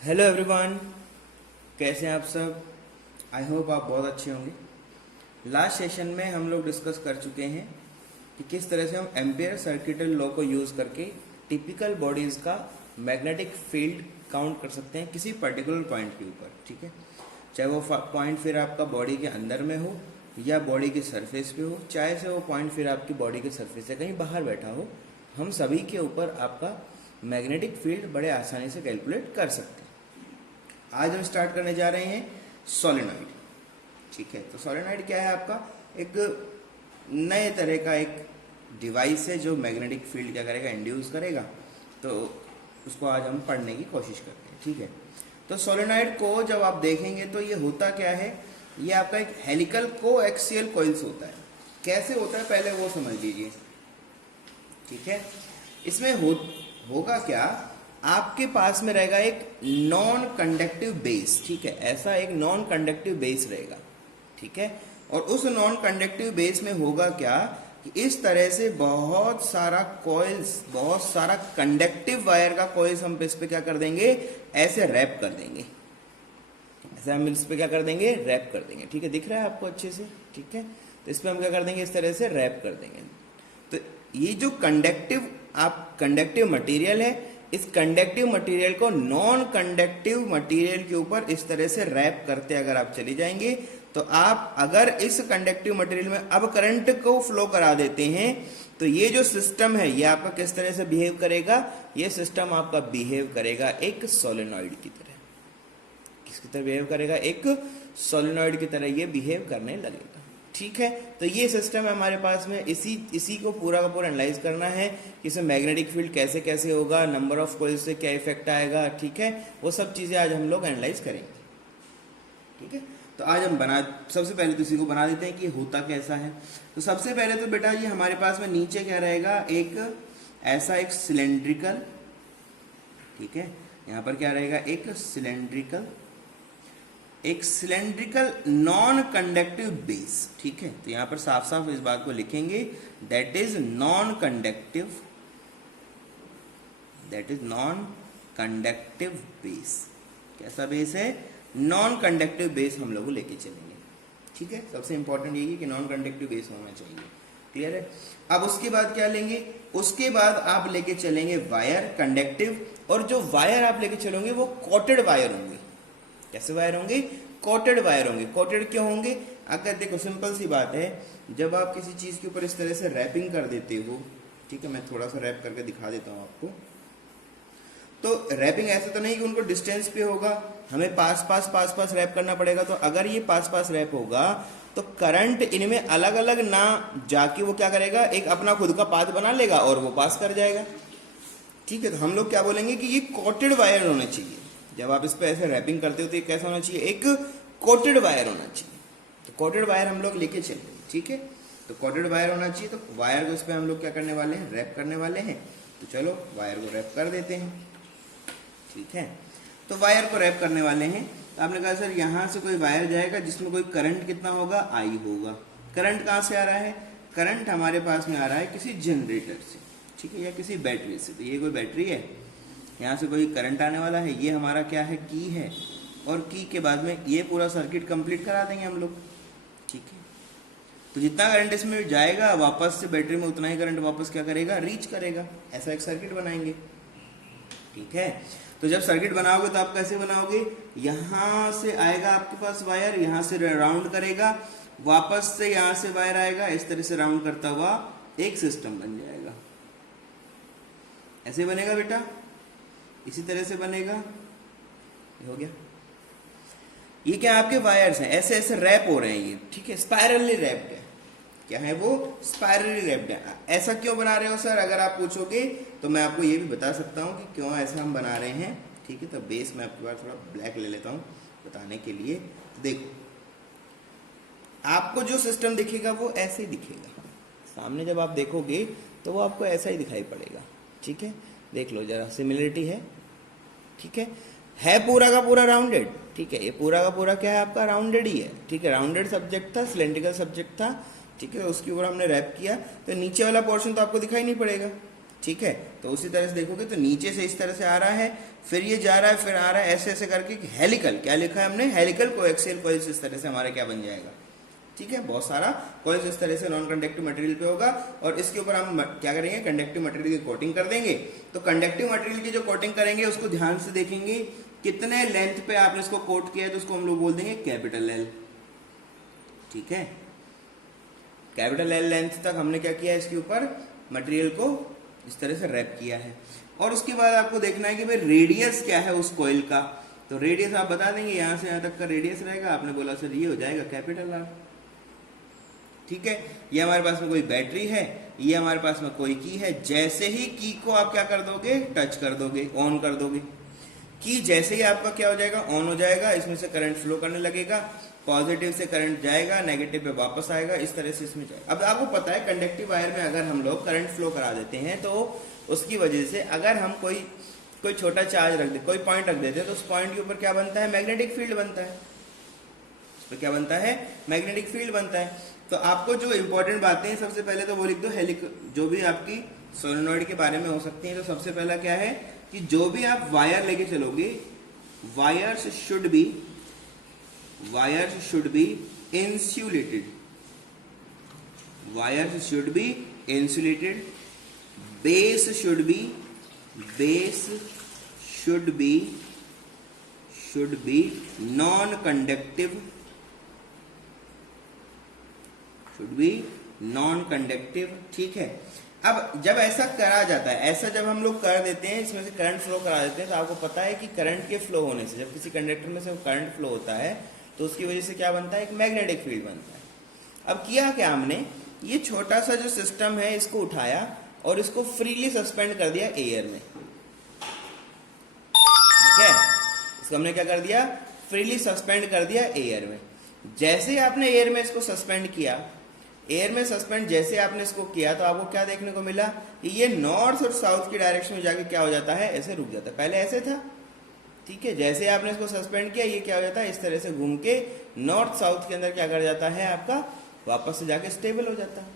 Hello everyone, कैसे हैं आप सब। आई होप आप बहुत अच्छे होंगे। लास्ट सेशन में हम लोग डिस्कस कर चुके हैं कि किस तरह से हम एम्पियर सर्किटल लॉ को यूज़ करके टिपिकल बॉडीज़ का मैग्नेटिक फील्ड काउंट कर सकते हैं किसी पर्टिकुलर पॉइंट के ऊपर। ठीक है, चाहे वो पॉइंट फिर आपका बॉडी के अंदर में हो या बॉडी की सरफेस पे हो, चाहे से वो पॉइंट फिर आपकी बॉडी के सरफेस से कहीं बाहर बैठा हो, हम सभी के ऊपर आपका मैग्नेटिक फील्ड बड़े आसानी से कैलकुलेट कर सकते हैं। आज हम स्टार्ट करने जा रहे हैं सोलेनॉइड। ठीक है, तो सोलेनॉइड क्या है आपका एक नए तरह का एक डिवाइस है जो मैग्नेटिक फील्ड क्या करेगा, इंड्यूस करेगा। तो उसको आज हम पढ़ने की कोशिश करते हैं। ठीक है, तो सोलेनॉइड को जब आप देखेंगे तो ये होता क्या है, ये आपका एक हेलिकल कोएक्सियल कॉइल्स होता है। कैसे होता है पहले वो समझ लीजिए। ठीक है, इसमें होगा क्या, आपके पास में रहेगा एक नॉन कंडक्टिव बेस। ठीक है, ऐसा एक नॉन कंडक्टिव बेस रहेगा। ठीक है, और उस नॉन कंडक्टिव बेस में होगा क्या कि इस तरह से बहुत सारा कॉइल्स, बहुत सारा कंडक्टिव वायर का कॉइल्स हम इस पे क्या कर देंगे, ऐसे रैप कर देंगे। ऐसे हम इस पे क्या कर देंगे, रैप कर देंगे। ठीक है, दिख रहा है आपको अच्छे से। ठीक है, तो इस पे हम क्या कर देंगे, इस तरह से रैप कर देंगे। तो ये जो कंडक्टिव मटेरियल है, इस कंडक्टिव मटेरियल को नॉन कंडक्टिव मटेरियल के ऊपर इस तरह से रैप करते अगर आप चले जाएंगे, तो आप अगर इस कंडक्टिव मटेरियल में अब करंट को फ्लो करा देते हैं, तो ये जो सिस्टम है ये आपका किस तरह से बिहेव करेगा, ये सिस्टम आपका बिहेव करेगा एक सोलेनॉइड की तरह। किसकी तरह बिहेव करेगा, एक सोलेनॉइड की तरह ये बिहेव करने लगेगा। ठीक है, तो ये सिस्टम है हमारे पास में। इसी को पूरा का पूरा एनालाइज करना है कि इसमें मैग्नेटिक फील्ड कैसे कैसे होगा, नंबर ऑफ कॉइल्स से क्या इफेक्ट आएगा। ठीक है, वो सब चीजें आज हम लोग एनालाइज करेंगे। ठीक है, तो आज हम सबसे पहले तो इसी को बना देते हैं कि होता कैसा है। तो सबसे पहले तो बेटा ये हमारे पास में नीचे क्या रहेगा, एक ऐसा एक सिलेंड्रिकल, ठीक है, यहाँ पर क्या रहेगा, एक सिलेंड्रिकल नॉन कंडक्टिव बेस। ठीक है, तो यहां पर साफ साफ इस बात को लिखेंगे, that is non conductive base. कैसा बेस है, नॉन कंडक्टिव बेस हम लोग लेके चलेंगे। ठीक है, सबसे इंपॉर्टेंट यही है कि नॉन कंडक्टिव बेस होना चाहिए। क्लियर है। अब उसके बाद क्या लेंगे, उसके बाद आप लेके चलेंगे वायर कंडक्टिव, और जो वायर आप लेके चलोगे वो कोटेड वायर होंगे। कैसे वायर होंगे, कोटेड वायर होंगे। कोटेड क्यों होंगे, अगर देखो सिंपल सी बात है, जब आप किसी चीज के ऊपर इस तरह से रैपिंग कर देते हो, ठीक है, मैं थोड़ा सा रैप करके दिखा देता हूं आपको। तो रैपिंग ऐसा तो नहीं कि उनको डिस्टेंस पे होगा, हमें पास पास रैप करना पड़ेगा। तो अगर ये पास रैप होगा तो करंट इनमें अलग अलग ना जाके वो क्या करेगा, एक अपना खुद का पाथ बना लेगा और वो पास कर जाएगा। ठीक है, तो हम लोग क्या बोलेंगे कि ये कोटेड वायर होना चाहिए। जब आप इस पे ऐसे रैपिंग करते हो तो ये कैसा होना चाहिए, एक कोटेड वायर होना चाहिए। तो कोटेड वायर हम लोग लेके चलते हैं। ठीक है, तो कोटेड वायर होना चाहिए। तो वायर को इस पे हम लोग क्या करने वाले हैं, रैप करने वाले हैं। तो चलो वायर को रैप कर देते हैं। ठीक है, तो वायर को रैप करने वाले हैं। तो आपने कहा सर यहाँ से कोई वायर जाएगा जिसमें कोई करंट कितना होगा, आई होगा। करंट कहाँ से आ रहा है, करंट हमारे पास में आ रहा है किसी जनरेटर से, ठीक है, या किसी बैटरी से। तो ये कोई बैटरी है, यहाँ से कोई करंट आने वाला है, ये हमारा क्या है, की है, और की के बाद में ये पूरा सर्किट कंप्लीट करा देंगे हम लोग। ठीक है, तो जितना करंट इसमें जाएगा वापस से बैटरी में उतना ही करंट वापस क्या करेगा, रीच करेगा। ऐसा एक सर्किट बनाएंगे। ठीक है, तो जब सर्किट बनाओगे तो आप कैसे बनाओगे, यहां से आएगा आपके पास वायर, यहां से राउंड करेगा, वापस से यहां से वायर आएगा, इस तरह से राउंड करता हुआ एक सिस्टम बन जाएगा। ऐसे बनेगा बेटा, इसी तरह से बनेगा। हो गया, ये क्या आपके वायर्स हैं, ऐसे ऐसे रैप हो रहे हैं ये। ठीक है, स्पाइरली रैप्ड है। क्या है वो, स्पाइरली रैप्ड है। ऐसा क्यों बना रहे हो सर, अगर आप पूछोगे तो मैं आपको ये भी बता सकता हूँ कि क्यों ऐसा हम बना रहे हैं। ठीक है, तो बेस मैं आपके पास थोड़ा ब्लैक ले लेता हूँ बताने के लिए। तो देखो, आपको जो सिस्टम दिखेगा वो ऐसे ही दिखेगा। सामने जब आप देखोगे तो वो आपको ऐसा ही दिखाई पड़ेगा। ठीक है, देख लो जरा, सिमिलरिटी है। ठीक है पूरा का पूरा राउंडेड। ठीक है, ये पूरा का पूरा क्या है आपका, राउंडेड ही है। ठीक है, राउंडेड सब्जेक्ट था, सिलेंड्रिकल सब्जेक्ट था। ठीक है, उसके ऊपर हमने रैप किया, तो नीचे वाला पोर्शन तो आपको दिखाई नहीं पड़ेगा। ठीक है, तो उसी तरह से देखोगे तो नीचे से इस तरह से आ रहा है, फिर ये जा रहा है, फिर आ रहा है, ऐसे ऐसे करके हेलिकल, क्या लिखा है हमने, हेलिकल कोएक्सियल कॉइल्स, इस तरह से हमारा क्या बन जाएगा। ठीक है, बहुत सारा कॉइल्स इस तरह से नॉन कंडक्टिव मटेरियल पे होगा, और इसके ऊपर हम क्या करेंगे, कंडक्टिव मटेरियल की कोटिंग कर देंगे। तो कंडक्टिव मटेरियल की जो कोटिंग करेंगे उसको ध्यान से देखेंगे, कितने लेंथ पे आपने इसको कोट किया है, तो उसको हम लोग बोल देंगे कैपिटल एल। ठीक है, कैपिटल एल लेंथ तक हमने क्या किया है, इसके ऊपर मटेरियल को इस तरह से रैप किया है। और उसके बाद आपको देखना है कि भाई रेडियस क्या है उस कॉइल का, तो रेडियस आप बता देंगे, यहां से यहां तक का रेडियस रहेगा, आपने बोला सर ये हो जाएगा कैपिटल आर। ठीक है, ये हमारे पास में कोई बैटरी है, ये हमारे पास में कोई की है, जैसे ही की को आप क्या कर दोगे, टच कर दोगे, ऑन कर दोगे, की जैसे ही आपका क्या हो जाएगा, ऑन हो जाएगा, इसमें से करंट फ्लो करने लगेगा, पॉजिटिव से करंट जाएगा, नेगेटिव पे वापस आएगा, इस तरह से इसमें जाएगा। अब आपको पता है कंडक्टिव वायर में अगर हम लोग करंट फ्लो करा देते हैं तो उसकी वजह से अगर हम कोई छोटा चार्ज रख दे, कोई पॉइंट रख देते हैं, तो उस पॉइंट के ऊपर क्या बनता है, मैग्नेटिक फील्ड बनता है, उस पर क्या बनता है, मैग्नेटिक फील्ड बनता है। तो आपको जो इंपॉर्टेंट बातें हैं, सबसे पहले तो वो लिख दो, जो भी आपकी सोलेनॉइड के बारे में हो सकती हैं, तो सबसे पहला क्या है कि जो भी आप वायर लेके चलोगे, wires should be insulated, wires should be insulated, base should be non conductive, ठीक है। अब जब ऐसा करा जाता है, ऐसा जब हम लोग कर देते हैं, इसमें से करंट फ्लो करा देते हैं, तो आपको पता है कि करंट के फ्लो होने से, जब किसी कंडक्टर में से करंट फ्लो होता है तो उसकी वजह से क्या बनता है, एक मैग्नेटिक फील्ड बनता है। अब किया क्या हमने, ये छोटा सा जो सिस्टम है इसको उठाया और इसको फ्रीली सस्पेंड कर दिया एयर में। ठीक है, इसको हमने क्या कर दिया, फ्रीली सस्पेंड कर दिया एयर में। जैसे आपने एयर में इसको सस्पेंड किया, एयर में सस्पेंड जैसे आपने इसको किया, तो आपको क्या देखने को मिला कि ये नॉर्थ और साउथ की डायरेक्शन में जाके क्या हो जाता है, ऐसे रुक जाता है। पहले ऐसे था, ठीक है, जैसे आपने इसको सस्पेंड किया, ये क्या हो जाता है, इस तरह से घूम के नॉर्थ साउथ के अंदर क्या कर जाता है, आपका वापस से जाके स्टेबल हो जाता है,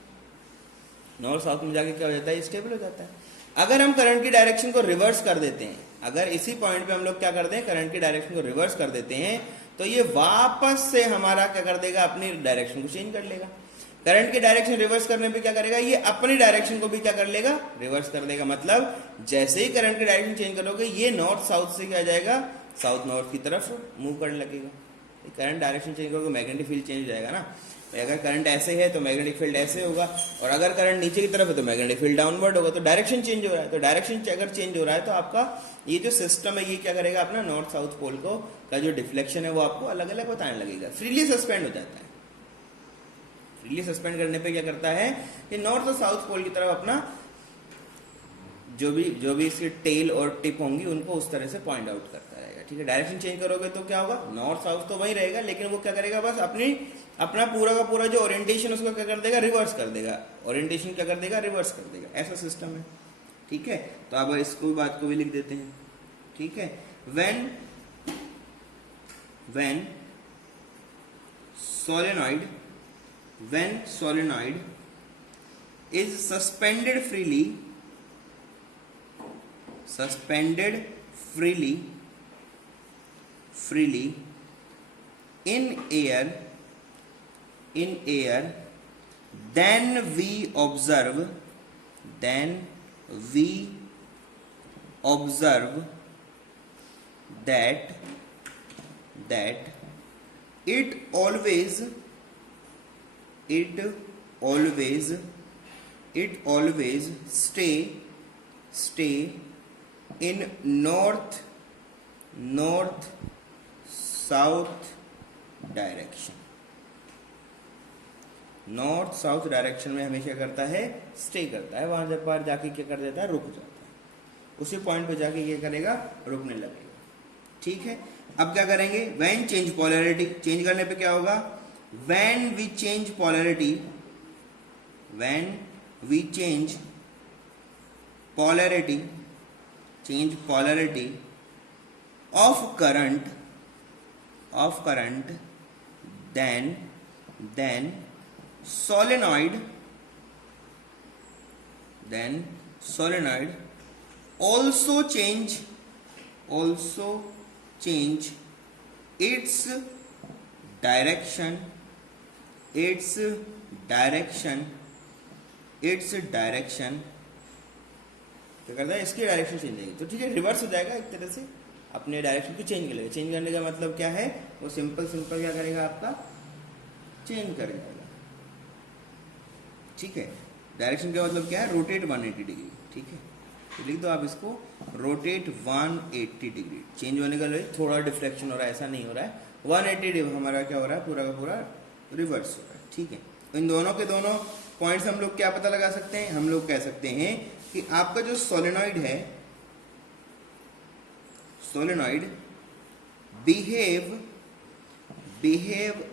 नॉर्थ साउथ में जाके क्या हो जाता है, स्टेबल हो जाता है। अगर हम करंट की डायरेक्शन को रिवर्स कर देते हैं, अगर इसी पॉइंट पे हम लोग क्या करते हैं, करंट की डायरेक्शन को रिवर्स कर देते हैं, तो ये वापस से हमारा क्या कर देगा, अपनी डायरेक्शन को चेंज कर लेगा। करंट की डायरेक्शन रिवर्स करने पे क्या करेगा, ये अपनी डायरेक्शन को भी क्या कर लेगा, रिवर्स कर देगा। मतलब जैसे ही करंट की डायरेक्शन चेंज करोगे, ये नॉर्थ साउथ से क्या जाएगा, साउथ नॉर्थ की तरफ मूव करने लगेगा। करंट डायरेक्शन चेंज करोगे, मैग्नेटिक फील्ड चेंज हो जाएगा ना। अगर करंट ऐसे है तो मैग्नेटिक फील्ड ऐसे होगा, और अगर करंट नीचे की तरफ है तो मैग्नेटिक फील्ड डाउनवर्ड होगा। तो डायरेक्शन चेंज हो रहा है, तो डायरेक्शन अगर चेंज हो रहा है तो आपका ये जो सिस्टम है ये क्या करेगा, अपना नॉर्थ साउथ पोल को का जो डिफ्लेक्शन है वो आपको अलग अलग बताने लगेगा। फ्रीली सस्पेंड हो जाता है। फ्रीली सस्पेंड करने पे क्या करता है कि नॉर्थ और साउथ पोल की तरफ अपना जो भी इसकी टेल और टिप होंगी उनको उस तरह से पॉइंट आउट करता रहेगा। ठीक है, डायरेक्शन चेंज करोगे तो क्या होगा, नॉर्थ साउथ तो वही रहेगा, लेकिन वो क्या करेगा, बस अपना पूरा का पूरा जो ओरिएंटेशन उसको क्या कर देगा, रिवर्स कर देगा। ओरिएंटेशन क्या कर देगा, रिवर्स कर देगा। ऐसा सिस्टम है। ठीक है, तो अब इसको भी बात को भी लिख देते हैं। ठीक है, when solenoid is suspended freely in air, then we observe that it always stay in north south direction। North south direction में हमेशा क्या करता है, स्टे करता है। वहां जब बाहर जाके क्या कर देता है, रुक जाता है। उसी पॉइंट पे जाके क्या करेगा, रुकने लगेगा। ठीक है, अब क्या करेंगे, व्हेन चेंज पोलैरिटी, चेंज करने पे क्या होगा, when we change polarity of current then solenoid solenoid also change its direction क्या करता है, इसकी डायरेक्शन चेंज होगी। तो ठीक है, रिवर्स हो जाएगा एक तरह से, अपने डायरेक्शन को चेंज कर लेगा। चेंज करने का मतलब क्या है, वो सिंपल क्या करेगा, आपका चेंज कर जाएगा। ठीक है, डायरेक्शन का मतलब क्या है, रोटेट 180 डिग्री। ठीक है, तो लिख दो आप इसको, रोटेट 180 डिग्री। चेंज होने का थोड़ा डिफ्लेक्शन हो रहा है, ऐसा नहीं हो रहा है। 180 डिग्री हमारा क्या हो रहा है, पूरा का पूरा रिवर्स हो रहा है। ठीक है, तो इन दोनों के दोनों पॉइंट्स हम लोग क्या पता लगा सकते हैं, हम लोग कह सकते हैं कि आपका जो सोलेनॉइड है, solenoid behave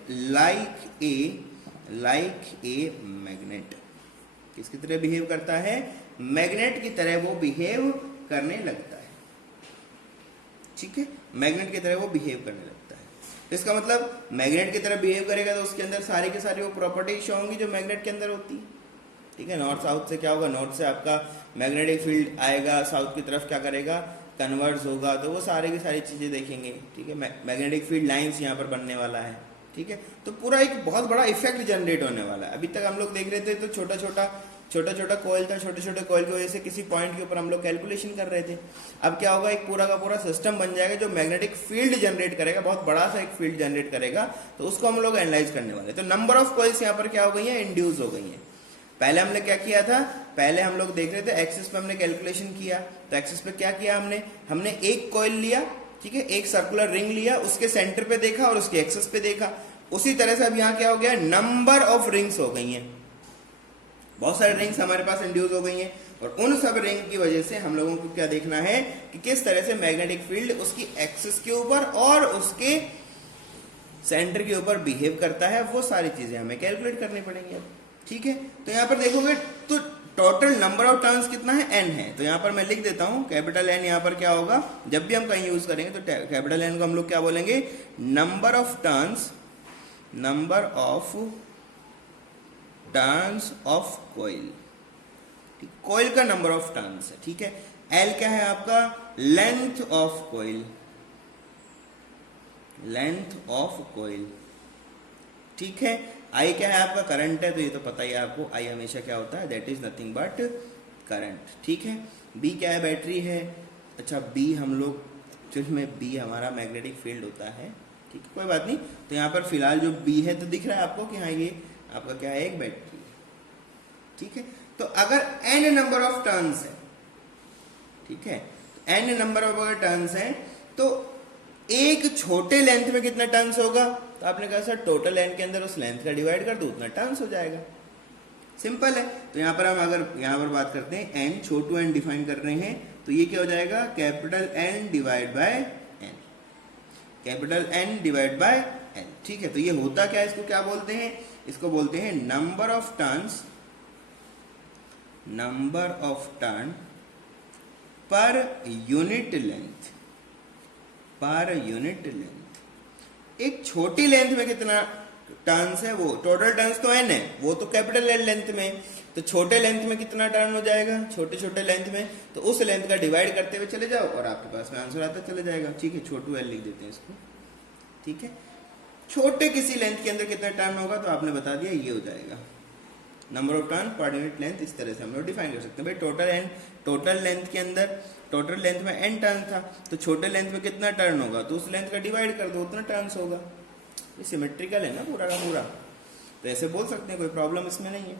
like a magnet. किसकी तरह बिहेव करता है, मैग्नेट की तरह वो बिहेव करने लगता है। ठीक है, मैग्नेट की तरह वो बिहेव करने लगता है। तो इसका मतलब मैग्नेट की तरह बिहेव करेगा तो उसके अंदर सारी की सारी वो प्रॉपर्टीज शो होंगी जो मैग्नेट के अंदर होती है। ठीक है, नॉर्थ साउथ से क्या होगा, नॉर्थ से आपका मैग्नेटिक फील्ड आएगा, साउथ की तरफ क्या करेगा, कन्वर्स होगा, तो वो सारी की सारी चीजें देखेंगे। ठीक है, मैग्नेटिक फील्ड लाइंस यहाँ पर बनने वाला है। ठीक है, तो पूरा एक बहुत बड़ा इफेक्ट जनरेट होने वाला है। अभी तक हम लोग देख रहे थे तो छोटा छोटा कॉइल था, छोटे छोटे कॉइल की वजह से किसी पॉइंट के ऊपर हम लोग कैलकुलेशन कर रहे थे। अब क्या होगा, एक पूरा का पूरा सिस्टम बन जाएगा जो मैग्नेटिक फील्ड जनरेट करेगा, बहुत बड़ा सा एक फील्ड जनरेट करेगा, तो उसको हम लोग एनालाइज करने वाले। तो नंबर ऑफ कॉइल्स यहाँ पर क्या हो गई है, इंड्यूस हो गई है। पहले हमने क्या किया था, पहले हम लोग देख रहे थे एक्सिस पे हमने कैलकुलेशन किया। तो एक्सिस पे क्या किया हमने एक कॉइल लिया, ठीक है, एक सर्कुलर रिंग लिया, उसके सेंटर पे देखा और उसके एक्सिस पे देखा। उसी तरह से अब यहाँ क्या हो गया, नंबर ऑफ रिंग्स हो गई हैं, बहुत सारे रिंग्स हमारे पास इंड्यूस हो गई हैं। और उन सब रिंग की वजह से हम लोगों को क्या देखना है कि किस तरह से मैग्नेटिक फील्ड उसकी एक्सिस के ऊपर और उसके सेंटर के ऊपर बिहेव करता है, वो सारी चीजें हमें कैलकुलेट करनी पड़ेंगी अब। ठीक है, तो यहाँ पर देखोगे तो टोटल नंबर ऑफ टर्न्स कितना है, n है। तो यहाँ पर मैं लिख देता हूं, कैपिटल N यहाँ पर क्या होगा, जब भी हम कहीं यूज करेंगे तो कैपिटल N को हम लोग क्या बोलेंगे, number of turns of coil. Coil का नंबर ऑफ टर्न्स है। ठीक है, L क्या है आपका, लेंथ ऑफ कॉइल। ठीक है, I क्या है आपका, करंट है, तो ये तो पता ही है आपको, I हमेशा क्या होता है, that is nothing but current. ठीक है, B क्या है, बैटरी है। अच्छा, B हम लोग सिर्फ में B हमारा मैग्नेटिक फील्ड होता है। ठीक है, कोई बात नहीं। तो यहाँ पर फिलहाल जो B है तो दिख रहा है आपको कि हाँ ये आपका क्या है, एक बैटरी है। ठीक है, तो अगर n नंबर ऑफ टर्न्स है, ठीक है, n नंबर ऑफ अगर टर्न्स है तो एक छोटे लेंथ में कितना टर्न्स होगा, तो आपने कहा सर टोटल n के अंदर उस लेंथ का डिवाइड कर दो, उतना टर्न्स हो जाएगा। सिंपल है। तो यहाँ पर हम अगर यहाँ पर बात करते हैं n, छोटू n डिफाइन कर रहे हैं, तो ये क्या हो जाएगा, capital N divide by n, capital N divide by n। ठीक है, तो ये होता क्या है, इसको क्या बोलते हैं, इसको बोलते हैं number of turn per unit length. एक छोटी लेंथ में कितना टर्न्स है, वो टोटल टर्न्स तो n है, वो तो कैपिटल L लेंथ में, तो छोटे लेंथ में कितना टर्न हो जाएगा, छोटे लेंथ में, तो उस लेंथ का डिवाइड करते हुए चले जाओ और आपके पास में आंसर आता चले जाएगा। ठीक है, छोटू L लिख देते हैं इसको। ठीक है, छोटे किसी लेंथ के अंदर कितना टर्न होगा तो आपने बता दिया, ये हो जाएगा number of turn per unit length. इस तरह से हम लोग डिफाइन कर सकते हैं। भाई टोटल लेंथ के अंदर, टोटल लेंथ में n टर्न था, तो छोटे लेंथ में कितना टर्न होगा, तो उस लेंथ का डिवाइड कर दो, उतना टर्न्स होगा। ये सिमेट्रिकल है ना पूरा का पूरा, तो ऐसे बोल सकते हैं, कोई प्रॉब्लम इसमें नहीं है।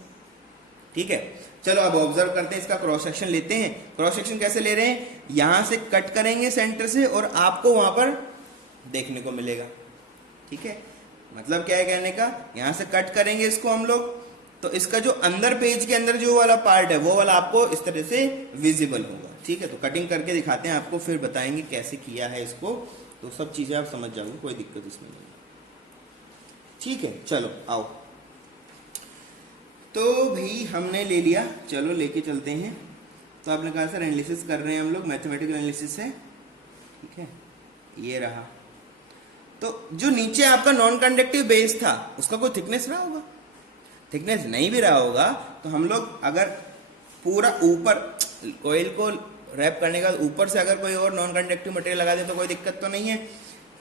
ठीक है, चलो अब ऑब्जर्व करते हैं, इसका क्रॉस सेक्शन लेते हैं। क्रॉस सेक्शन कैसे ले रहे हैं, यहां से कट करेंगे सेंटर से और आपको वहां पर देखने को मिलेगा। ठीक है, मतलब क्या है कहने का, यहां से कट करेंगे इसको हम लोग, तो इसका जो अंदर पेज के अंदर जो वाला पार्ट है वो वाला आपको इस तरह से विजिबल होगा। ठीक है, तो कटिंग करके दिखाते हैं आपको, फिर बताएंगे कैसे किया है इसको, तो सब चीजें आप समझ जाओगे, कोई दिक्कत इसमें नहीं। ठीक है, चलो आओ। तो भाई हमने ले लिया, चलो लेके चलते हैं। तो आपने कहा सर एनालिसिस कर रहे हैं हम लोग, मैथमेटिकल एनालिसिस है। ठीक है, ये रहा। तो जो नीचे आपका नॉन कंडक्टिव बेस था उसका कोई थिकनेस रहा होगा, थिकनेस नहीं भी रहा होगा, तो हम लोग अगर पूरा ऊपर कोयल को रैप करने का ऊपर से अगर कोई और नॉन कंडक्टिव मटेरियल लगा दे तो कोई दिक्कत तो नहीं है,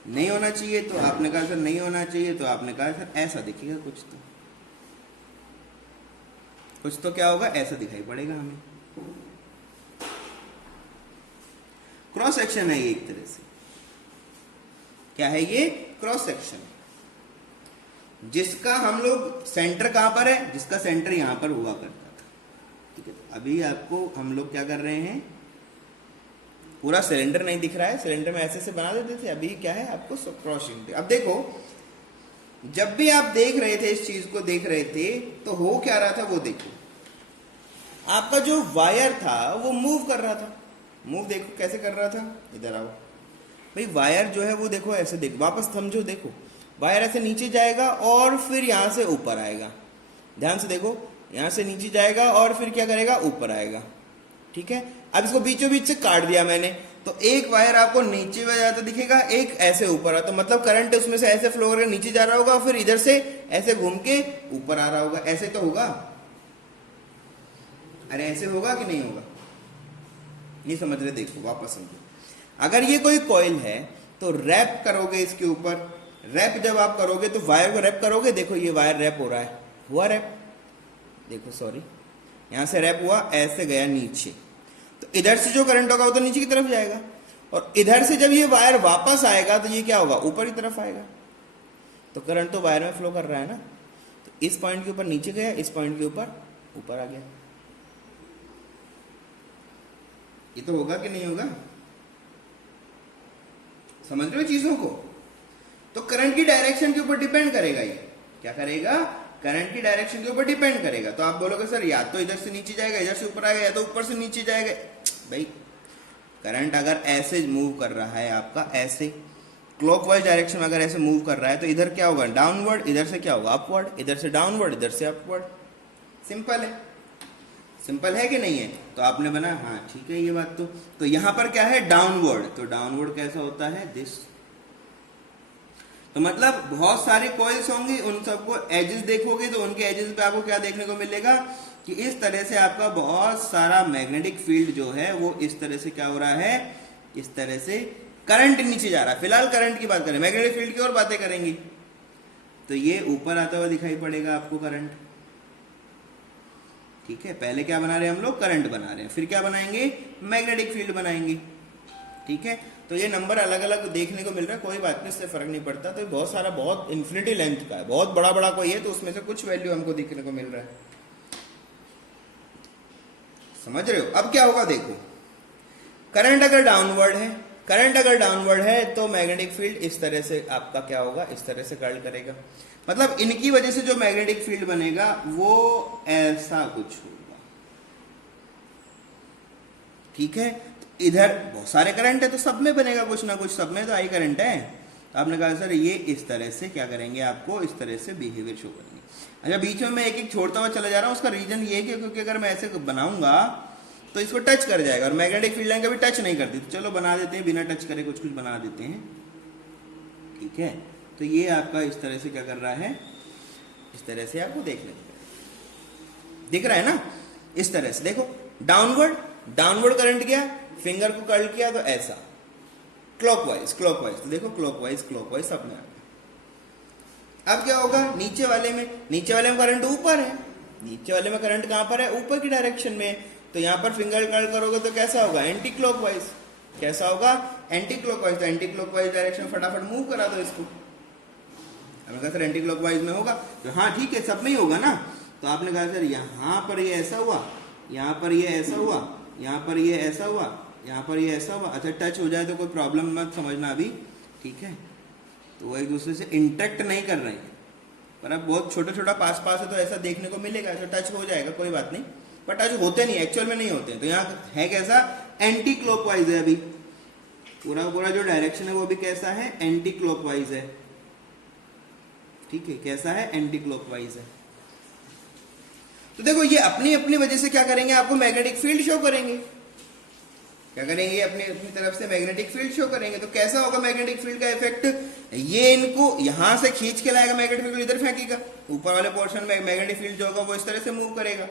नहीं होना चाहिए। तो आपने कहा सर नहीं होना चाहिए, तो आपने कहा सर ऐसा दिखेगा कुछ तो क्या होगा, ऐसा दिखाई पड़ेगा हमें। क्रॉस सेक्शन है ये एक तरह से, क्या है ये, क्रॉस सेक्शन, जिसका हम लोग सेंटर कहां पर है, जिसका सेंटर यहां पर हुआ करता था। ठीक है, तो अभी आपको हम लोग क्या कर रहे हैं, पूरा सिलेंडर नहीं दिख रहा है, सिलेंडर में ऐसे से बना देते थे, अभी क्या है आपको क्रॉसिंग। अब देखो जब भी आप देख रहे थे, इस चीज को देख रहे थे, तो हो क्या रहा था वो देखो, आपका जो वायर था वो मूव कर रहा था। मूव देखो कैसे कर रहा था, इधर आओ भाई, वायर जो है वो देखो ऐसे, देखो वापस समझो, देखो वायर ऐसे नीचे जाएगा और फिर यहां से ऊपर आएगा, ध्यान से देखो, यहां से नीचे जाएगा और फिर क्या करेगा, ऊपर आएगा। ठीक है, अब इसको बीचों बीच से काट दिया मैंने, तो एक वायर आपको नीचे में जाता दिखेगा, एक ऐसे ऊपर आता, तो मतलब करंट उसमें से ऐसे फ्लो करके नीचे जा रहा होगा, फिर इधर से ऐसे घूम के ऊपर आ रहा होगा। ऐसे तो होगा, अरे ऐसे होगा कि नहीं होगा, ये समझ रहे, देखो वापस समझो। अगर ये कोई कॉइल है तो रैप करोगे इसके ऊपर, रैप जब आप करोगे तो वायर को रैप करोगे, देखो ये वायर रैप हो रहा है, हुआ रैप, देखो सॉरी, यहां से रैप हुआ, ऐसे गया नीचे, तो इधर से जो करंट होगा वो तो नीचे की तरफ जाएगा, और इधर से जब ये वायर वापस आएगा तो ये क्या होगा, ऊपर की तरफ आएगा। तो करंट तो वायर में फ्लो कर रहा है ना, तो इस पॉइंट के ऊपर नीचे गया, इस पॉइंट के ऊपर ऊपर आ गया। ये तो होगा कि नहीं होगा, समझ रहे हो चीजों को। तो करंट की डायरेक्शन के ऊपर डिपेंड करेगा, ये क्या करेगा, करंट की डायरेक्शन के ऊपर डिपेंड करेगा। तो आप बोलोगे सर या तो इधर से नीचे जाएगा, इधर से ऊपर आएगा, या तो ऊपर से नीचे जाएगा। भाई करंट अगर ऐसे मूव कर रहा है आपका, ऐसे क्लॉकवाइज डायरेक्शन में अगर ऐसे मूव कर रहा है, तो इधर क्या होगा, डाउनवर्ड, इधर से क्या होगा, अपवर्ड, इधर से डाउनवर्ड, इधर से अपवर्ड। सिंपल है, सिंपल है कि नहीं है। तो आपने बना, हाँ ठीक है ये बात। तो यहां पर क्या है, डाउनवर्ड, तो डाउनवर्ड कैसा होता है, दिस। तो मतलब बहुत सारे कॉइल्स होंगे, उन सबको एजेस देखोगे तो उनके एजेस पे आपको क्या देखने को मिलेगा कि इस तरह से आपका बहुत सारा मैग्नेटिक फील्ड जो है वो इस तरह से क्या हो रहा है, इस तरह से करंट नीचे जा रहा है। फिलहाल करंट की बात करें, मैग्नेटिक फील्ड की और बातें करेंगे। तो ये ऊपर आता हुआ दिखाई पड़ेगा आपको करंट। ठीक है, पहले क्या बना रहे हैं हम लोग, करंट बना रहे हैं, फिर क्या बनाएंगे, मैग्नेटिक फील्ड बनाएंगे। ठीक है, तो ये नंबर अलग अलग देखने को मिल रहा है, कोई बात नहीं, इससे फर्क नहीं पड़ता। तो बहुत सारा, बहुत इन्फिनिटी लेंथ का है, बहुत बड़ा बड़ा कोई है तो उसमें से कुछ वैल्यू हमको देखने को मिल रहा है, समझ रहे हो। अब क्या होगा देखो, करंट अगर डाउनवर्ड है, करंट अगर डाउनवर्ड है तो मैग्नेटिक फील्ड इस तरह से आपका क्या होगा, इस तरह से कर्ल करेगा। मतलब इनकी वजह से जो मैग्नेटिक फील्ड बनेगा वो ऐसा कुछ होगा। ठीक है, तो इधर बहुत सारे करंट है तो सब में बनेगा कुछ ना कुछ, सब में तो आई करंट है। तो आपने कहा सर ये इस तरह से क्या करेंगे, आपको इस तरह से बिहेवियर शो करेंगे। अच्छा, बीच में मैं एक एक छोड़ता हुआ चला जा रहा हूं, उसका रीजन ये है क्योंकि अगर मैं ऐसे बनाऊंगा तो इसको टच कर जाएगा, और मैग्नेटिक फील्ड लाइन कभी टच नहीं करती। तो चलो बना देते हैं, बिना टच करे कुछ कुछ बना देते हैं। ठीक है, तो ये आपका इस तरह से क्या कर रहा है, इस तरह से आपको देखने दिख रहा है ना, इस तरह से देखो, डाउनवर्ड, डाउनवर्ड करंट गया, फिंगर को कर्ल किया तो ऐसा, क्लॉकवाइज क्लॉकवाइज, तो देखो क्लॉकवाइज क्लॉकवाइज सब में आ गया। अब क्या होगा, नीचे वाले में, नीचे वाले में करंट ऊपर है, नीचे वाले में करंट कहां पर है, ऊपर की डायरेक्शन में। तो यहां पर फिंगर कर्ल करोगे तो कैसा होगा, एंटी क्लॉकवाइज। कैसा होगा, एंटी क्लॉकवाइज। तो एंटी क्लॉकवाइज डायरेक्शन फटाफट मूव करा दो इसको। हमने कहा सर एंटी क्लॉकवाइज में होगा, तो हाँ ठीक है, सब में ही होगा ना। तो आपने कहा सर यहाँ पर ये ऐसा हुआ, यहाँ पर ये ऐसा हुआ, यहाँ पर ये ऐसा हुआ, यहाँ पर ये ऐसा हुआ। अच्छा, टच हो जाए तो कोई प्रॉब्लम मत समझना अभी, ठीक है। तो वो एक दूसरे से इंटरेक्ट नहीं कर रहे हैं, पर अब बहुत छोटा छोटा पास पास है तो ऐसा देखने को मिलेगा, तो टच हो जाएगा, कोई बात नहीं। पर टच होते नहीं, एक्चुअल में नहीं होते। तो यहाँ है कैसा, एंटी क्लॉकवाइज है। अभी पूरा पूरा जो डायरेक्शन है वो भी कैसा है, एंटी क्लॉकवाइज है। ठीक है, कैसा है, एंटी क्लॉकवाइज है। तो देखो ये अपनी अपनी वजह से क्या करेंगे, आपको मैग्नेटिक फील्ड शो करेंगे। क्या करेंगे, अपनी अपनी तरफ से मैग्नेटिक फील्ड शो करेंगे। तो कैसा होगा मैग्नेटिक फील्ड का इफेक्ट, ये इनको यहां से खींच के लाएगा, मैग्नेटिक फील्ड इधर फेंकेगा, ऊपर वाले पोर्शन में मैग्नेटिक फील्ड जो होगा वो इस तरह से मूव करेगा।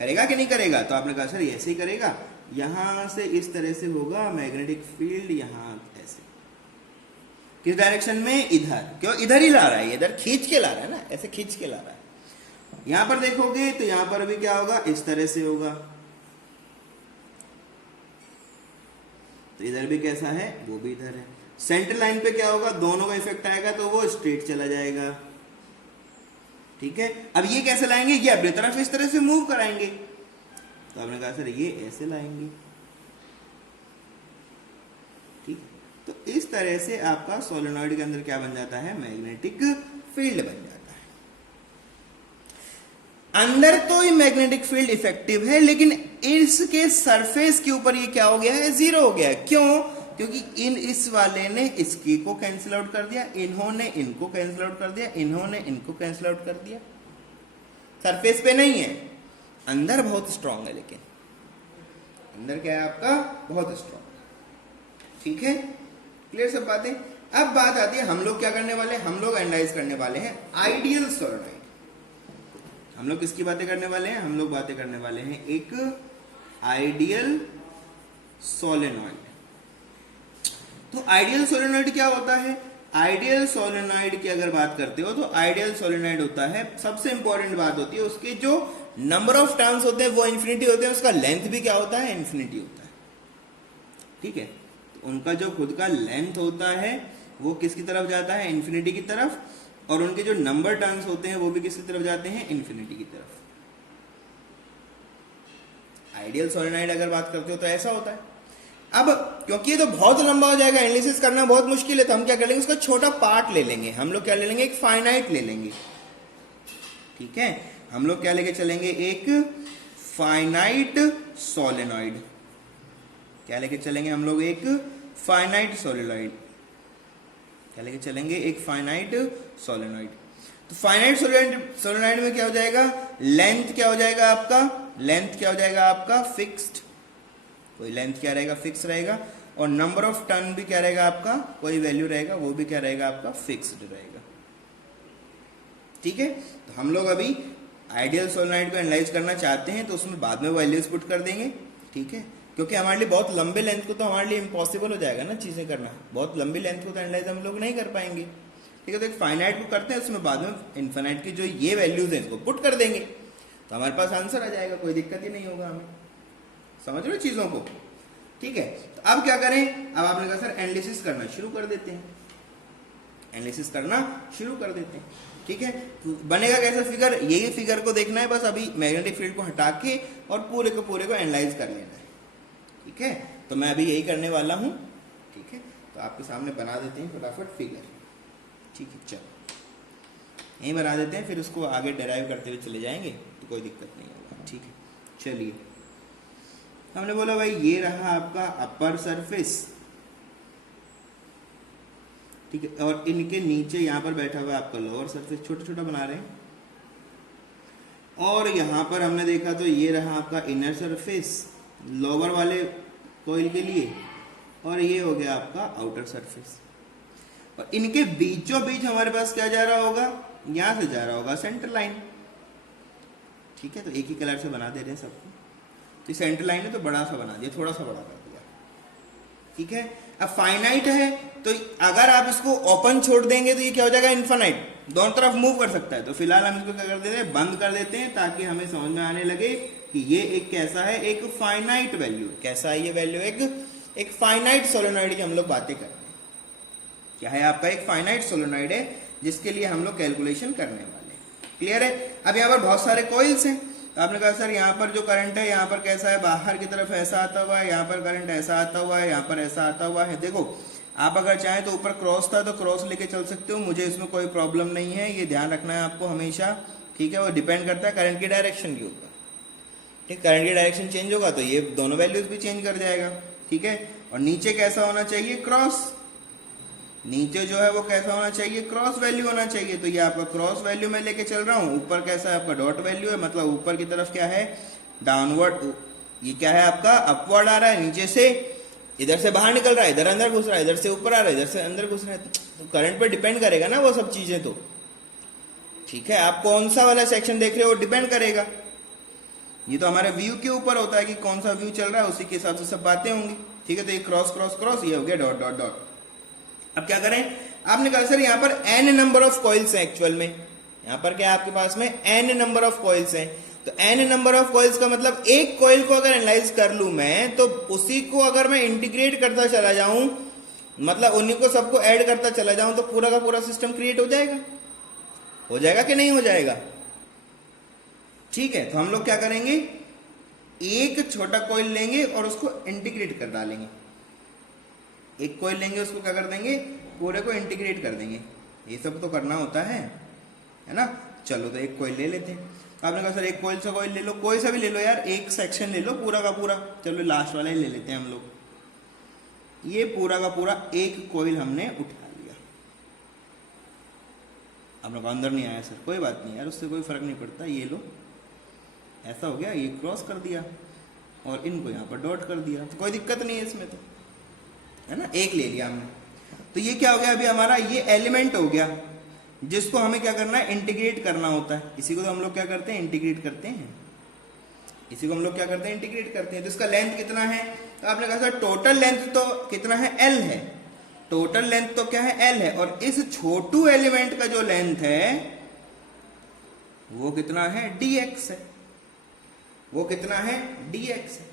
करेगा कि नहीं करेगा? तो आपने कहा सर ये ऐसे ही करेगा, यहां से इस तरह से होगा मैग्नेटिक फील्ड, यहां ऐसे किस डायरेक्शन में? इधर। क्यों इधर ही ला रहा है, ये इधर खींच के ला रहा है ना, ऐसे खींच के ला रहा है। यहां पर देखोगे तो यहां पर भी क्या होगा, इस तरह से होगा। तो इधर भी कैसा है, वो भी इधर है। सेंटर लाइन पे क्या होगा, दोनों का इफेक्ट आएगा तो वो स्ट्रेट चला जाएगा। ठीक है, अब ये कैसे लाएंगे, ये अपनी तरफ इस तरह से मूव कराएंगे। तो आपने कहा सर ये ऐसे लाएंगे। ठीक, तो इस तरह से आपका सोलेनॉइड के अंदर क्या बन जाता है, मैग्नेटिक फील्ड बन जाता है। अंदर तो ये मैग्नेटिक फील्ड इफेक्टिव है, लेकिन इसके सरफेस के ऊपर ये क्या हो गया है, जीरो हो गया है। क्यों? क्योंकि इस वाले ने इसकी को कैंसिल आउट कर दिया, इन्होंने इनको कैंसिल आउट कर दिया, इन्होंने इनको कैंसिल आउट कर दिया। सरफेस पे नहीं है, अंदर बहुत स्ट्रांग है, लेकिन अंदर क्या है आपका, बहुत स्ट्रांग। ठीक है, क्लियर सब बातें। अब बात आती है, हम लोग क्या करने वाले हैं, हम लोग एनालाइज करने वाले हैं आइडियल सोलेनॉइड। हम लोग किसकी बातें करने वाले हैं, हम लोग बातें करने वाले हैं एक आइडियल सोलेनॉइड। तो आइडियल सोलेनॉइड क्या होता है? आइडियल सोलेनॉइड की अगर बात करते हो तो आइडियल सोलेनॉइड होता है, सबसे इंपॉर्टेंट बात होती है उसके जो नंबर ऑफ टर्न्स होते हैं वो इन्फिनिटी होते हैं, उसका लेंथ भी क्या होता है, इन्फिनिटी होता है। ठीक है, तो उनका जो खुद का लेंथ होता है वो किसकी तरफ जाता है, इन्फिनिटी की तरफ, और उनके जो नंबर टर्न्स होते हैं वो भी किसकी तरफ जाते हैं, इन्फिनिटी की तरफ। आइडियल सोलेनॉइड अगर बात करते हो तो ऐसा होता है। अब क्योंकि ये तो बहुत लंबा हो जाएगा, एनालिसिस करना बहुत मुश्किल है, तो हम क्या कर लेंगे, उसका छोटा पार्ट ले लेंगे। हम लोग क्या ले लेंगे, एक फाइनाइट ले लेंगे। ठीक है, हम लोग क्या लेके चलेंगे, एक फाइनाइट सोलेनॉइड। क्या लेके चलेंगे हम लोग, एक फाइनाइट सोलेनॉइड। क्या लेके चलेंगे, एक फाइनाइट सोलेनॉइड। तो फाइनाइट सोलेनॉइड में क्या हो जाएगा, लेंथ क्या हो जाएगा आपका, लेंथ क्या हो जाएगा आपका, फिक्स्ड। कोई लेंथ क्या रहेगा, फिक्स रहेगा, और नंबर ऑफ टर्न भी क्या रहेगा आपका, कोई वैल्यू रहेगा, वो भी क्या रहेगा आपका, फिक्स्ड रहेगा। ठीक है, तो हम लोग अभी आइडियल सोलेनॉइड को एनालाइज करना चाहते हैं तो उसमें बाद में वैल्यूज पुट कर देंगे। ठीक है, क्योंकि हमारे लिए बहुत लंबे लेंथ को तो हमारे लिए इम्पॉसिबल हो जाएगा ना चीजें करना, बहुत लंबी लेंथ को तो एनालाइज हम लोग नहीं कर पाएंगे। ठीक है, तो एक फाइनाइट को करते हैं, उसमें बाद में इनफाइनाइट की जो ये वैल्यूज हैं इसको पुट कर देंगे, तो हमारे पास आंसर आ जाएगा, कोई दिक्कत ही नहीं होगा हमें। समझ रहे हो चीजों को? ठीक है, तो अब क्या करें, अब आपने कहा सर एनालिसिस करना शुरू कर देते हैं, एनालिसिस करना शुरू कर देते हैं। ठीक है, तो बनेगा कैसा फिगर, यही फिगर को देखना है बस, अभी मैग्नेटिक फील्ड को हटा के और पूरे को एनालाइज कर लेना है। ठीक है, तो मैं अभी यही करने वाला हूं। ठीक है, तो आपके सामने बना देते हैं फटाफट फिगर। ठीक है, चलो यही बना देते हैं, फिर उसको आगे डेराइव करते हुए चले जाएंगे तो कोई दिक्कत नहीं होगा। ठीक है, चलिए, हमने बोला भाई ये रहा आपका अपर सरफेस। ठीक है, और इनके नीचे यहां पर बैठा हुआ आपका लोअर सरफेस, छोटा छोटा बना रहे हैं। और यहां पर हमने देखा तो ये रहा आपका इनर सरफेस लोअर वाले कोइल के लिए, और ये हो गया आपका आउटर सरफेस। और इनके बीचों बीच हमारे पास क्या जा रहा होगा, यहां से जा रहा होगा सेंटर लाइन। ठीक है, तो एक ही कलर से बना दे रहे हैं सबको। तो सेंटर लाइन है तो बड़ा सा बना दिया, थोड़ा सा बड़ा कर दिया। ठीक है, अब फाइनाइट है तो अगर आप इसको ओपन छोड़ देंगे तो ये क्या हो जाएगा, इनफाइनाइट, दोनों तरफ मूव कर सकता है। तो फिलहाल हम इसको क्या कर देते हैं, बंद कर देते हैं, ताकि हमें समझ में आने लगे कि ये एक कैसा है, एक फाइनाइट वैल्यू। कैसा है ये वैल्यू, एक फाइनाइट सोलेनॉइड की हम लोग बातें करते हैं। क्या है आपका, एक फाइनाइट सोलेनॉइड है जिसके लिए हम लोग कैलकुलेशन करने वाले हैं। क्लियर है? अब यहाँ पर बहुत सारे कॉइल्स हैं, तो आपने कहा सर यहाँ पर जो करंट है यहाँ पर कैसा है, बाहर की तरफ ऐसा आता हुआ है, यहाँ पर करंट ऐसा आता हुआ है, यहाँ पर ऐसा आता हुआ है। देखो आप अगर चाहें तो ऊपर क्रॉस था तो क्रॉस लेके चल सकते हो, मुझे इसमें कोई प्रॉब्लम नहीं है, ये ध्यान रखना है आपको हमेशा। ठीक है, वो डिपेंड करता है करंट की डायरेक्शन के ऊपर। ठीक, करंट की डायरेक्शन चेंज होगा तो ये दोनों वैल्यूज भी चेंज कर जाएगा। ठीक है, और नीचे कैसा होना चाहिए, क्रॉस, नीचे जो है वो कैसा होना चाहिए, क्रॉस वैल्यू होना चाहिए। तो ये आपका क्रॉस वैल्यू में लेके चल रहा हूं, ऊपर कैसा है आपका डॉट वैल्यू है, मतलब ऊपर की तरफ क्या है, डाउनवर्ड, ये क्या है आपका अपवर्ड आ रहा है, नीचे से इधर से बाहर निकल रहा है, इधर अंदर घुस रहा है, इधर से ऊपर आ रहा है, इधर से अंदर घुस रहा है। तो करंट पर डिपेंड करेगा ना वो सब चीजें। तो ठीक है, आप कौन सा वाला सेक्शन देख रहे हो वो डिपेंड करेगा। ये तो हमारे व्यू के ऊपर होता है कि कौन सा व्यू चल रहा है, उसी के हिसाब से सब बातें होंगी। ठीक है, तो ये क्रॉस क्रॉस क्रॉस, ये हो गया डॉट डॉट डॉट। अब क्या करें, आपने कहा सर यहाँ पर n नंबर ऑफ कॉइल्स हैं एक्चुअल में, यहाँ पर क्या है आपके पास में n नंबर ऑफ कॉइल्स हैं। तो n नंबर ऑफ कॉइल्स का मतलब एक कॉइल को अगर एनालाइज कर लूं मैं, तो उसी को अगर मैं इंटीग्रेट करता चला जाऊं, मतलब उन्हीं को सबको ऐड करता चला जाऊं, तो पूरा का पूरा सिस्टम क्रिएट हो जाएगा कि नहीं हो जाएगा? ठीक है, तो हम लोग क्या करेंगे, एक छोटा कॉइल लेंगे और उसको इंटीग्रेट कर डालेंगे। एक कॉइल लेंगे, उसको क्या कर देंगे, पूरे को इंटीग्रेट कर देंगे। ये सब तो करना होता है ना। चलो तो एक कॉइल ले लेते हैं। आपने कहा सर एक कॉइल से कॉइल ले लो, कोई सा भी ले लो यार, एक सेक्शन ले लो पूरा का पूरा। चलो लास्ट वाला ही ले लेते हैं हम लोग। ये पूरा का पूरा एक कॉइल हमने उठा लिया। आप लोग अंदर नहीं आया सर, कोई बात नहीं यार, उससे कोई फर्क नहीं पड़ता। ये लो, ऐसा हो गया, ये क्रॉस कर दिया और इनको यहाँ पर डॉट कर दिया, तो कोई दिक्कत नहीं है इसमें, तो है ना। एक ले लिया हमने, तो ये क्या हो गया, अभी हमारा ये एलिमेंट हो गया जिसको हमें क्या करना है, इंटीग्रेट करना होता है। इसी को तो हम लोग क्या करते हैं, इंटीग्रेट करते हैं। इसी को हम लोग क्या करते हैं, इंटीग्रेट करते हैं। तो इसका लेंथ कितना है, तो आपने कहा सर टोटल लेंथ तो कितना है, L है। टोटल लेंथ तो क्या है, L है। और इस छोटू एलिमेंट का जो लेंथ है वो कितना है, dx है। वो कितना है, dx है।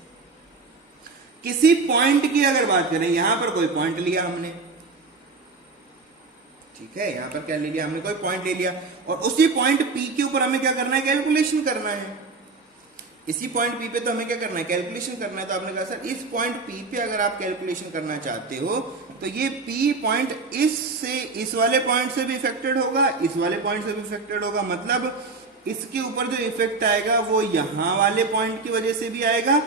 किसी पॉइंट की अगर बात करें, यहां पर कोई पॉइंट लिया हमने, ठीक है, यहां पर क्या ले लिया हमने, कोई पॉइंट ले लिया, और उसी पॉइंट P के ऊपर हमें क्या करना है, कैलकुलेशन करना है। इसी पॉइंट P पे तो हमें क्या करना है, कैलकुलेशन करना है। तो आपने कहा सर इस पॉइंट P पे अगर आप कैलकुलेशन करना चाहते हो, तो ये P पॉइंट इस वाले पॉइंट से भी इफेक्टेड होगा, इस वाले पॉइंट से भी इफेक्टेड होगा। मतलब इसके ऊपर जो इफेक्ट आएगा वो यहां वाले पॉइंट की वजह से भी आएगा,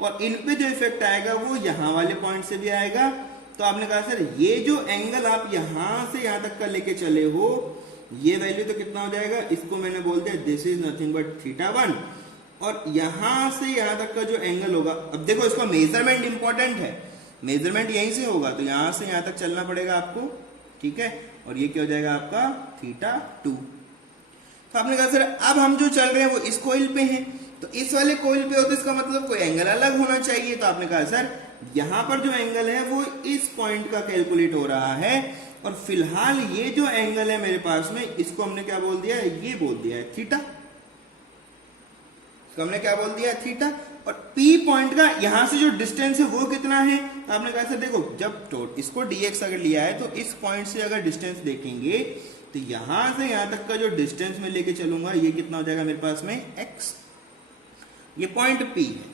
और इन पे जो इफेक्ट आएगा वो यहां वाले पॉइंट से भी आएगा। तो आपने कहा सर ये जो एंगल आप यहां से यहां तक का लेके चले हो, ये वैल्यू तो कितना हो जाएगा, इसको मैंने बोल दिया दिस इज नथिंग बट θ1, और यहां से यहां तक का जो एंगल होगा, अब देखो इसका मेजरमेंट इंपॉर्टेंट है, मेजरमेंट यहीं से होगा, तो यहां से यहां तक चलना पड़ेगा आपको, ठीक है। और ये क्या हो जाएगा आपका θ2। तो आपने कहा सर अब हम जो चल रहे हैं वो इस कोइल पे हैं, तो इस वाले कोइल पे हो तो इसका मतलब कोई एंगल अलग होना चाहिए। तो आपने कहा सर यहां पर जो एंगल है वो इस पॉइंट का कैलकुलेट हो रहा है, और फिलहाल ये जो एंगल है मेरे पास में, इसको हमने क्या बोल दिया है, ये बोल दिया है थीटा। इसको हमने क्या बोल दिया है, थीटा। और P पॉइंट का यहां से जो डिस्टेंस है वो कितना है, तो आपने कहा सर देखो जब इसको dx अगर लिया है, तो इस पॉइंट से अगर डिस्टेंस देखेंगे, तो यहां से यहां तक का जो डिस्टेंस में लेके चलूंगा, ये कितना हो जाएगा मेरे पास में, x। ये पॉइंट P है,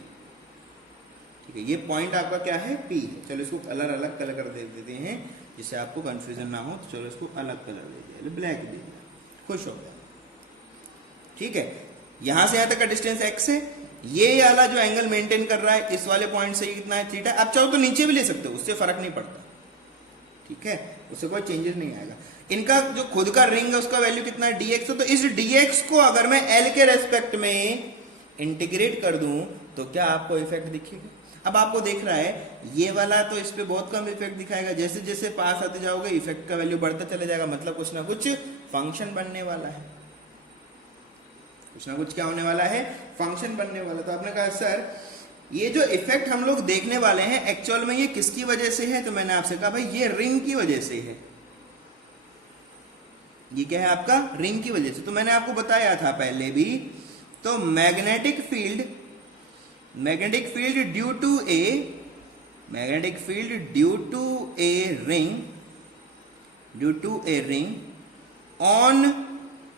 ठीक है, ये पॉइंट आपका क्या है, P है। चलो इसको अलग अलग कलर कर दे देते हैं जिससे आपको कंफ्यूजन ना हो। तो चलो इसको अलग कलर दे दिया, ब्लैक दे दिया, खुश हो गया, ठीक है। यहां से यहां तक का डिस्टेंस x है, ये वाला जो एंगल मेंटेन कर रहा है इस वाले पॉइंट से कितना है, थीटा। आप चाहो तो नीचे भी ले सकते हो, उससे फर्क नहीं पड़ता, ठीक है, उससे कोई चेंजेस नहीं आएगा। इनका जो खुद का रिंग है उसका वैल्यू कितना है, dx। तो इस dx को अगर मैं L के रेस्पेक्ट में इंटीग्रेट कर दूं तो क्या आपको इफेक्ट दिखेगा। अब आपको देख रहा है ये वाला तो इस पे बहुत कम इफेक्ट दिखाएगा, जैसे जैसे पास आते जाओगे इफेक्ट का वैल्यू बढ़ता चला जाएगा। मतलब कुछ ना कुछ फंक्शन बनने वाला है, कुछ ना कुछ क्या होने वाला है, फंक्शन बनने वाला। तो आपने कहा सर ये जो इफेक्ट हम लोग देखने वाले हैं एक्चुअल में ये किसकी वजह से है, तो मैंने आपसे कहा भाई ये रिंग की वजह से है। ये क्या है आपका, रिंग की वजह से। तो मैंने आपको बताया था पहले भी, तो magnetic field due to a ring on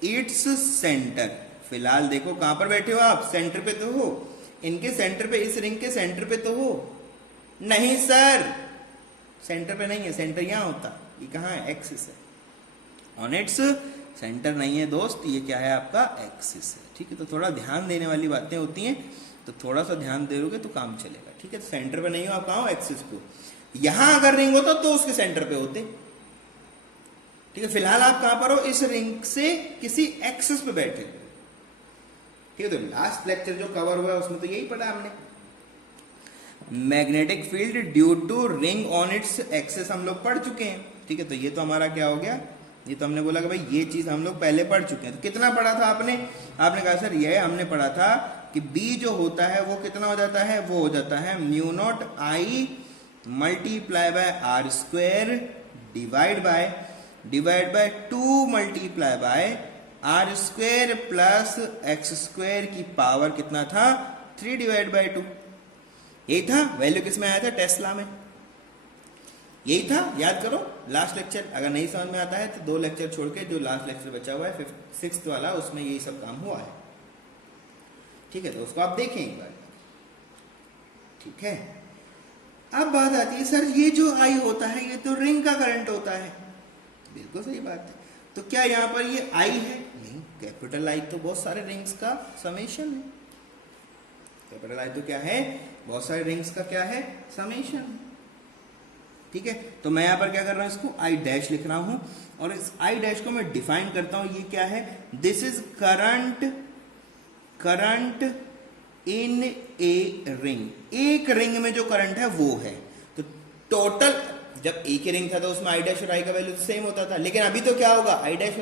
its centre. फिलहाल देखो कहां पर बैठे हो आप, सेंटर पे तो हो, इनके सेंटर पे, इस रिंग के सेंटर पे तो हो नहीं सर, सेंटर पे नहीं है, सेंटर यहां होता, ये कहां है, एक्सिस है, ऑन इट्स सेंटर नहीं है दोस्त, ये क्या है आपका, एक्सिस है, ठीक है। तो थोड़ा ध्यान देने वाली बातें होती हैं, तो थोड़ा सा ध्यान दे दोगे तो काम चलेगा, ठीक है। तो सेंटर पे नहीं हो आप, कहां हो, एक्सिस पे। यहां अगर रिंग होता तो उसके सेंटर पे होते, ठीक है। फिलहाल आप कहां पर हो, इस रिंग से किसी एक्सिस पे बैठे, ठीक है। तो लास्ट लेक्चर जो कवर हुआ उसमें तो यही पढ़ा हमने, magnetic field due to ring on its axis हम लोग पढ़ चुके हैं, ठीक है। तो ये तो हमारा क्या हो गया, ये तो हमने बोला कि भाई ये चीज हम लोग पहले पढ़ चुके हैं। तो कितना पढ़ा था आपने कहा सर ये हमने पढ़ा था कि b जो होता है वो कितना हो जाता है, वो हो जाता है mu naught I multiply by r square divide by 2 multiply by r square plus x square की पावर कितना था, 3 डिवाइड बाय 2। यही था वैल्यू, किसमें आया था, टेस्ला में। यही था, याद करो लास्ट लेक्चर। अगर नहीं समझ में आता है तो 2 लेक्चर छोड़ के जो लास्ट लेक्चर बचा हुआ है 6th वाला, उसमें यही सब काम हुआ है। ठीक है, तो उसको आप देखें एक बार। ठीक है, अब बात आती है सर ये जो आई होता है ये तो रिंग का करंट होता है। बिल्कुल सही बात है। तो क्या यहाँ पर ये आई है? नहीं, कैपिटल आई तो बहुत सारे रिंग्स का समेशन है। कैपिटल आई तो क्या है, बहुत सारे रिंग्स का क्या है, समेशन है। ठीक है, तो मैं यहाँ पर क्या कर रहा हूँ, इसको आई डैश लिख रहा हूं और इस आई डैश को मैं डिफाइन करता हूं। ये क्या है, this is current in a ring. एक रिंग में जो करंट है वो है। तो टोटल, जब एक ही रिंग था तो उसमें आई डैश और आई का वैल्यू सेम होता था, लेकिन अभी तो क्या होगा, आई डैश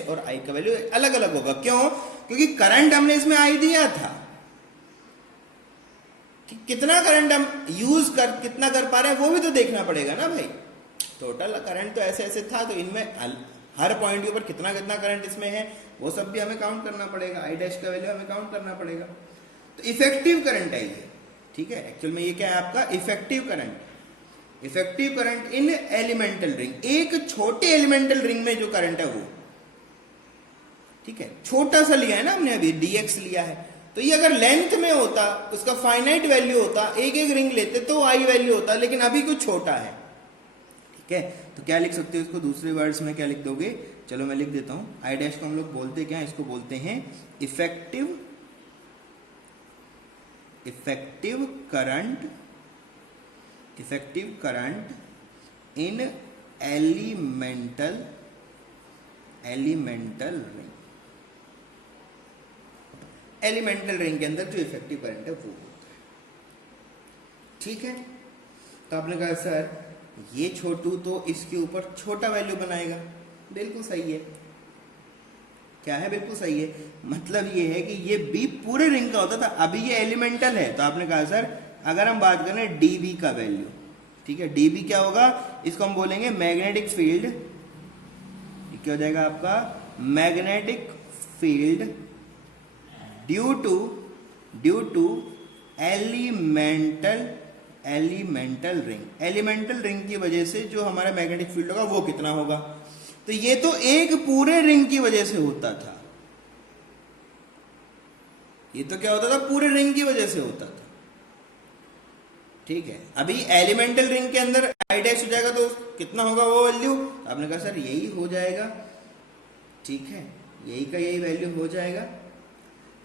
और आई का वैल्यू अलग अलग होगा। क्यों? क्योंकि करंट हमने इसमें आई दिया था। कितना करंट हम कितना कर पा रहे हैं वो भी तो देखना पड़ेगा ना भाई। टोटल करंट तो ऐसे ऐसे था, तो इनमें हर पॉइंट के ऊपर कितना कितना करंट इसमें है वो सब भी हमें काउंट करना पड़ेगा। आई डैश का वैल्यू हमें काउंट करना पड़ेगा। तो इफेक्टिव करंट है ये। ठीक है, एक्चुअल में ये क्या है आपका, effective current in elemental ring. एक छोटे एलिमेंटल रिंग में जो करंट है वो। ठीक है, छोटा सा लिया है ना हमने अभी, dx लिया है। तो ये अगर लेंथ में होता, उसका फाइनाइट वैल्यू होता, एक एक रिंग लेते तो आई वैल्यू होता, लेकिन अभी कुछ छोटा है। ठीक है, तो क्या लिख सकते हो इसको दूसरे वर्ड्स में, क्या लिख दोगे? चलो मैं लिख देता हूं। आई डैश को हम लोग बोलते क्या है, इसको बोलते हैं effective current in elemental ring. Elemental ring के अंदर जो इफेक्टिव करंट है वो होता है। ठीक है, तो आपने कहा सर ये छोटू तो इसके ऊपर छोटा वैल्यू बनाएगा। बिल्कुल सही है। क्या है, बिल्कुल सही है। मतलब ये है कि ये बी पूरे रिंग का होता था, अभी ये एलिमेंटल है। तो आपने कहा सर अगर हम बात करें डीबी का वैल्यू, ठीक है, डीबी क्या होगा, इसको हम बोलेंगे मैग्नेटिक फील्ड। क्या हो जाएगा आपका, magnetic field due to elemental ring की वजह से जो हमारा मैग्नेटिक फील्ड होगा वो कितना होगा। तो ये तो एक पूरे रिंग की वजह से होता था। ये तो क्या होता था, पूरे रिंग की वजह से होता था। ठीक है, अभी एलिमेंटल रिंग के अंदर आई डैश हो जाएगा तो कितना होगा वो वैल्यू। आपने कहा सर यही हो जाएगा। ठीक है, यही का यही वैल्यू हो जाएगा।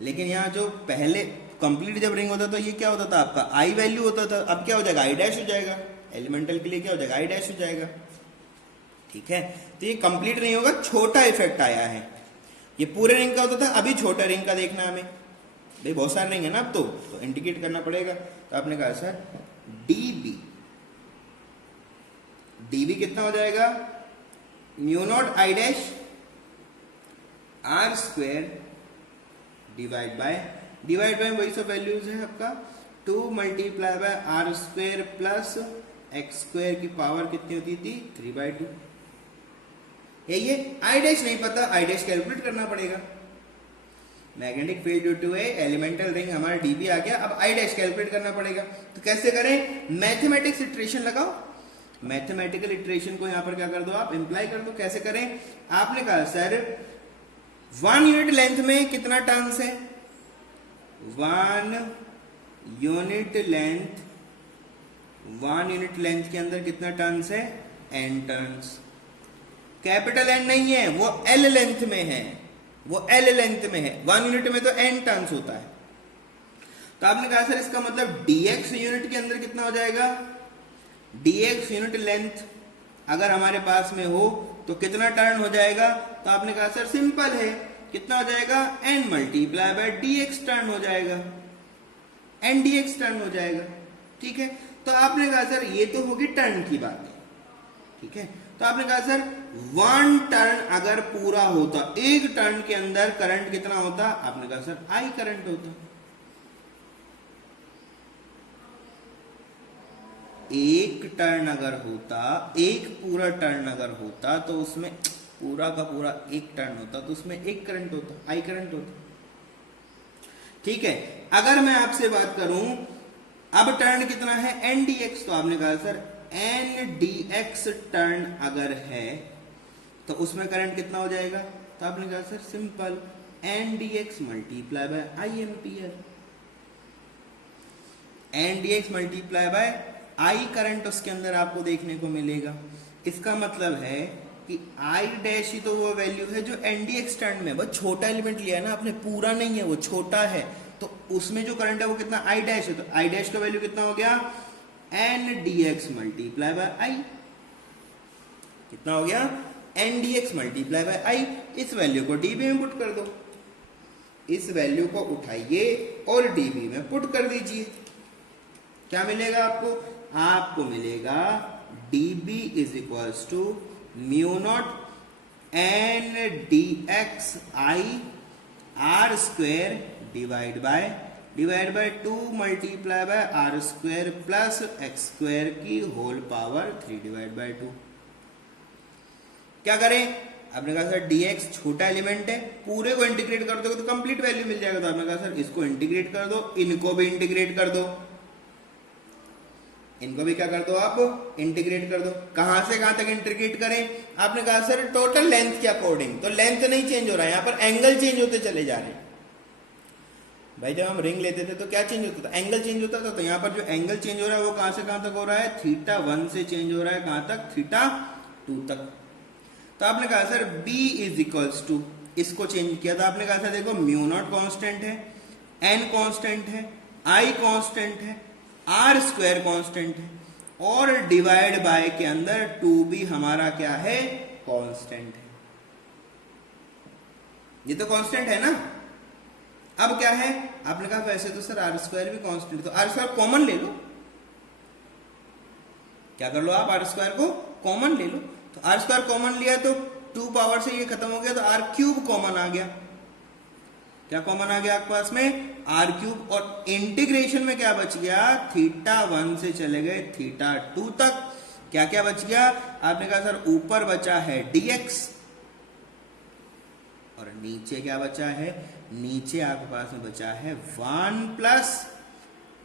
लेकिन यहाँ जो पहले कंप्लीट जब रिंग होता था ये क्या होता था आपका, आई वैल्यू होता था। अब क्या हो जाएगा, आई डैश हो जाएगा। एलिमेंटल के लिए क्या हो जाएगा, आई डैश हो जाएगा। ठीक है, तो ये कंप्लीट नहीं होगा, छोटा इफेक्ट आया है। ये पूरे रिंग का होता था, अभी छोटा रिंग का देखना हमें। भाई बहुत सारे रिंग है ना अब तो इंडिकेट करना पड़ेगा। तो आपने कहा सर डीबी कितना हो जाएगा, mu naught I dash r square divide by वही सब वैल्यूज है आपका 2 multiply by r square plus x square की पावर कितनी होती थी, 3/2। यही है। आई डैश नहीं पता, आई डैश कैलकुलेट करना पड़ेगा। Magnetic field due to a elemental ring, हमारा डीबी आ गया। अब आई डैश कैलकुलेट करना पड़ेगा। तो कैसे करें, मैथमेटिक्स इटरेशन लगाओ। मैथमेटिकल इटरेशन को यहां पर क्या कर दो आप, इंप्लाई कर दो। कैसे करें, आपने कहा सर 1 यूनिट लेंथ में कितना टर्न्स है, 1 यूनिट लेंथ के अंदर कितना टर्न्स है, n टर्न्स। कैपिटल N नहीं है, वो L लेंथ में है, वो L लेंथ में है। 1 यूनिट में तो n टर्न्स होता है। तो आपने कहा सर इसका मतलब dx यूनिट के अंदर कितना हो जाएगा, dx यूनिट लेंथ अगर हमारे पास में हो तो कितना टर्न हो जाएगा। तो आपने कहा सर सिंपल है, कितना हो जाएगा, n multiply bye dx turn हो जाएगा, n dx टर्न हो जाएगा। ठीक है, तो आपने कहा सर ये तो होगी टर्न की बात। ठीक है, तो आपने कहा सर 1 टर्न अगर पूरा होता, एक टर्न के अंदर करंट कितना होता, आपने कहा सर I करंट होता। एक टर्न अगर होता, एक पूरा टर्न अगर होता तो उसमें पूरा का पूरा एक टर्न होता तो उसमें एक करंट होता, I करंट होता। ठीक है, अगर मैं आपसे बात करूं अब टर्न कितना है एन डी एक्स, तो आपने कहा sir n D x turn अगर है तो उसमें करंट कितना हो जाएगा, तो आपने कहा sir simple n D x multiply by I ampere. N D x multiply by I current उसके अंदर आपको देखने को मिलेगा। इसका मतलब है कि आई डैश ही तो वो वैल्यू है जो एन डी एक्स टर्न में, बस छोटा एलिमेंट लिया है ना आपने, पूरा नहीं है, वो छोटा है, तो उसमें जो करंट है वो कितना आई डैश है, तो आई डैश का वैल्यू कितना हो गया N D x multiply by I. कितना हो गया N D x multiply by I. इस वैल्यू को डीबी में पुट कर दो, इस वैल्यू को उठाइए और डीबी में पुट कर दीजिए। क्या मिलेगा आपको, आपको मिलेगा dB is equals to mu naught n D x I r square divide by 2 multiply by r square plus x square की होल पावर 3 डिवाइड बाय 2। क्या करें, आपने कहा सर dx छोटा एलिमेंट है, पूरे को इंटीग्रेट कर दोगे तो कंप्लीट वैल्यू मिल जाएगा, तो आपने कहा सर इसको इंटीग्रेट कर दो, इनको भी इंटीग्रेट कर दो, इनको भी क्या कर दो आप इंटीग्रेट कर दो। कहां से कहां तक इंटीग्रेट करें, आपने कहा सर टोटल लेंथ के अकॉर्डिंग, तो लेंथ नहीं चेंज हो रहा है, यहां पर एंगल चेंज होते चले जा रहे हैं। भाई जब हम रिंग लेते थे तो क्या चेंज होता था, एंगल चेंज होता था, तो यहां पर जो एंगल चेंज हो रहा है वो कहां से कहां तक हो रहा है, θ1 से चेंज हो रहा है कहां तक, θ2 तक। तो आपने कहा sir b is equals to, इसको चेंज किया था, आपने कहा सर देखो म्यू नॉट कॉन्स्टेंट है, n कॉन्स्टेंट है, i कॉन्स्टेंट है, आर स्क्वायर कॉन्स्टेंट है, और डिवाइड बाय के अंदर 2b हमारा क्या है कॉन्स्टेंट है। ये तो कॉन्स्टेंट है ना। अब क्या है, आपने कहा वैसे तो सर आर स्क्वायर भी कॉन्स्टेंट, तो आर स्क्वायर कॉमन ले लो। क्या कर लो आप, आर स्क्वायर को कॉमन ले लो, तो आर स्क्वायर कॉमन लिया तो 2 पावर से ये खत्म हो गया, तो आर क्यूब कॉमन आ गया। क्या कॉमन आ गया आपके पास में, आर क्यूब, और इंटीग्रेशन में क्या बच गया, θ1 से चले गए θ2 तक। क्या क्या बच गया, आपने कहा सर ऊपर बचा है dx और नीचे क्या बचा है, नीचे आपके पास में बचा है 1 plus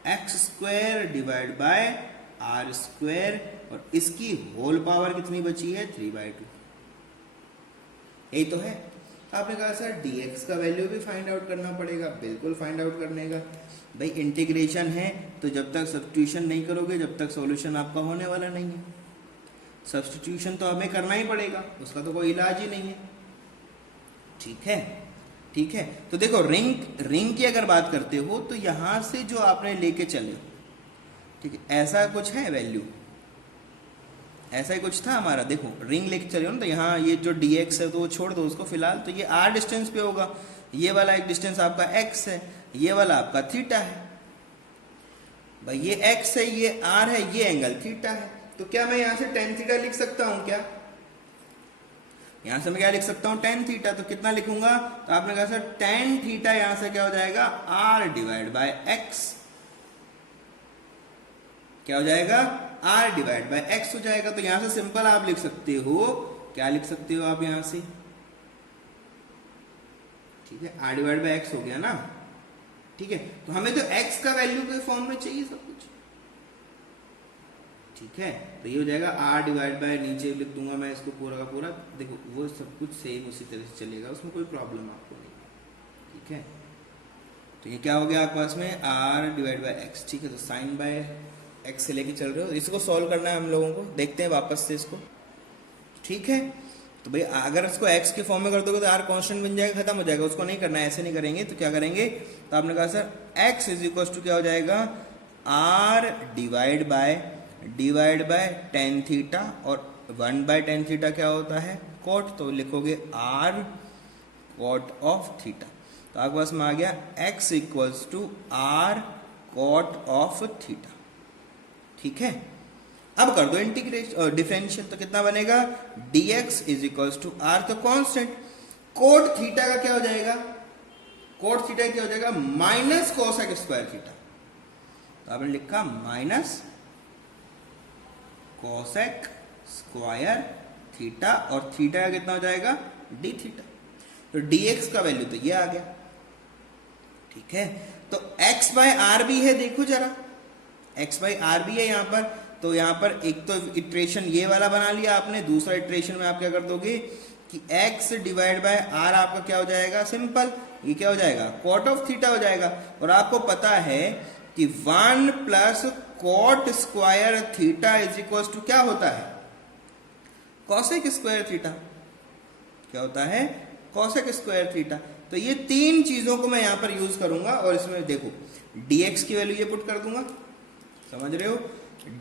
x square divide by r square, और इसकी होल पावर कितनी बची है 3/2। यही तो है। आपने कहा सर dx का वैल्यू भी फाइंड आउट करना पड़ेगा, बिल्कुल फाइंड आउट करने का। भाई इंटीग्रेशन है तो जब तक सब्स्टिट्यूशन नहीं करोगे जब तक सॉल्यूशन आपका होने वाला नहीं है। सब्स्टिट्यूशन तो हमें करना ही पड़ेगा, उसका तो कोई इलाज ही नहीं है। ठीक है, ठीक है। तो देखो रिंग की अगर बात करते हो तो यहां से जो आपने लेके चले, ठीक है, ऐसा कुछ है वैल्यू, ऐसा ही कुछ था हमारा। देखो रिंग लेके चले हो ना, तो यहाँ ये जो dx है तो वो छोड़ दो उसको फिलहाल, तो ये r डिस्टेंस पे होगा, ये वाला एक डिस्टेंस आपका x है, ये वाला आपका थीटा है। भाई ये x है, ये r है, ये एंगल थीटा है, तो क्या मैं यहाँ से tan थीटा लिख सकता हूँ क्या, यहां से मैं क्या लिख सकता हूँ tan थीटा, तो कितना लिखूंगा, तो आपने कहा सर tan थीटा यहां से क्या हो जाएगा, r डिवाइड बाय x, क्या हो जाएगा, r डिवाइड बाय x हो जाएगा। तो यहां से सिंपल आप लिख सकते हो, क्या लिख सकते हो आप यहां से, ठीक है, r डिवाइड बाय x हो गया ना। ठीक है, तो हमें तो x का वैल्यू के फॉर्म में चाहिए सब कुछ। ठीक है, तो ये हो जाएगा r डिवाइड बाय, नीचे लिख दूंगा मैं इसको पूरा का पूरा, देखो वो सब कुछ सेम उसी तरह से चलेगा, उसमें कोई प्रॉब्लम आपको नहीं। ठीक है, तो ये क्या हो गया आपके पास में r डिवाइड बाय x। ठीक है, तो साइन बाय x से लेके चल रहे हो, इसको सॉल्व करना है हम लोगों को, देखते हैं वापस से इसको। ठीक है, तो भाई अगर इसको x के फॉर्म में कर दोगे तो r कांस्टेंट बन जाएगा, खत्म हो जाएगा, उसको नहीं करना है, ऐसे नहीं करेंगे। तो क्या करेंगे, तो आपने कहा sir x is equal to क्या हो जाएगा, r divide by tan theta, और 1 बाय tan थीटा क्या होता है cot, तो लिखोगे r cot ऑफ थीटा। तो आपके पास में आ गया x equals to r cot of theta. ठीक है, अब कर दो इंटीग्रेशन डिफरेंशियल, तो कितना बनेगा dx is equals to r, तो कांस्टेंट कोट थीटा का क्या हो जाएगा, कोट थीटा क्या हो जाएगा माइनस कोसेक स्क्वायर थीटा, तो आपने लिखा माइनस कोसेक स्क्वायर थीटा और थीटा का कितना हो जाएगा डी थीटा, तो dx का वैल्यू तो ये आ गया। ठीक है, तो x बाय आर भी है, देखो जरा x बाय आर भी है यहाँ पर, तो यहाँ पर एक तो इटरेशन ये वाला बना लिया आपने, दूसरा इटरेशन में आप क्या कर दोगे कि x डिवाइड बाय आर आपका क्या हो जाएगा सिंपल, ये क्या हो जाएगा कॉट ऑफ थीटा हो जाएगा। और आपको पता है कि 1 plus cot square theta is equal to क्या होता है कॉसेक स्क्वायर थीटा, क्या होता है कॉसेक स्क्वायर थीटा। तो ये तीन चीजों को मैं यहां पर यूज करूंगा और इसमें देखो dx की वैल्यू ये पुट कर दूंगा, समझ रहे हो,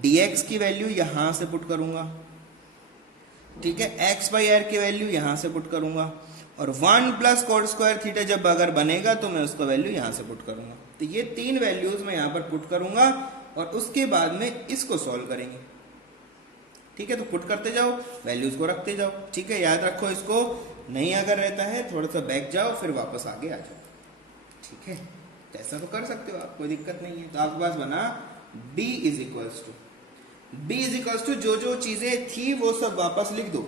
dx की वैल्यू यहां से पुट करूंगा, ठीक है, x बाई आर की वैल्यू यहां से पुट करूंगा, और 1 प्लस कॉट स्क्वायर थीटा जब अगर बनेगा तो मैं उसका वैल्यू यहां से पुट करूंगा। तो ये तीन वैल्यूज मैं यहां पर पुट करूंगा और उसके बाद में इसको सॉल्व करेंगे। ठीक है, तो पुट करते जाओ, वैल्यूज को रखते जाओ। ठीक है, याद रखो इसको, नहीं अगर रहता है थोड़ा सा बैक जाओ फिर वापस आगे आ जाओ। ठीक है, तो ऐसा तो कर सकते हो आप, कोई दिक्कत नहीं है। तो आपके पास बना b इज इक्वल्स टू जो जो चीजें थी वो सब वापस लिख दो,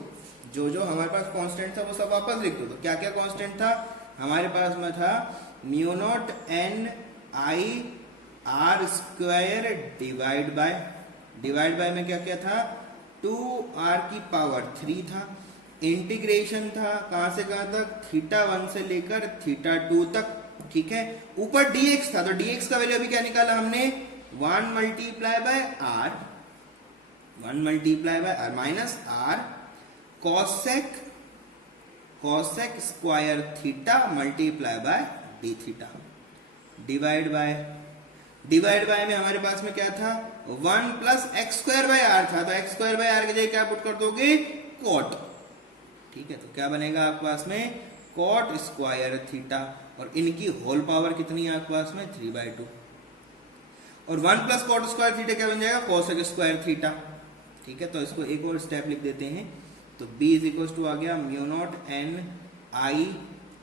जो जो हमारे पास कांस्टेंट था वो सब वापस लिख दो। तो क्या क्या कांस्टेंट था हमारे पास में था mu naught n I R square divide by में क्या क्या था 2r की पावर 3 था, इंटीग्रेशन था कहां से कहां तक थीटा 1 से लेकर थीटा 2 तक। ठीक है, ऊपर dx था, तो dx का वैल्यू अभी क्या निकाला हमने 1 multiply by r minus r cosec square theta multiply by d theta divide by में हमारे पास में क्या था 1 plus x square by r था, तो एक्स स्क्वायर बाय आर के जगह क्या पुट कर दोगे कॉट। ठीक है, तो क्या बनेगा आपके पास में कॉट स्क्वायर थीटा, और इनकी होल पावर कितनी है आपके पास में 3/2, और 1 प्लस कॉट स्क्वायर थीटा क्या बन जाएगा कोसेक स्क्वायर थीटा। ठीक है, तो इसको एक और स्टेप लिख देते हैं, तो b इज इक्वल टू आ गया mu naught n I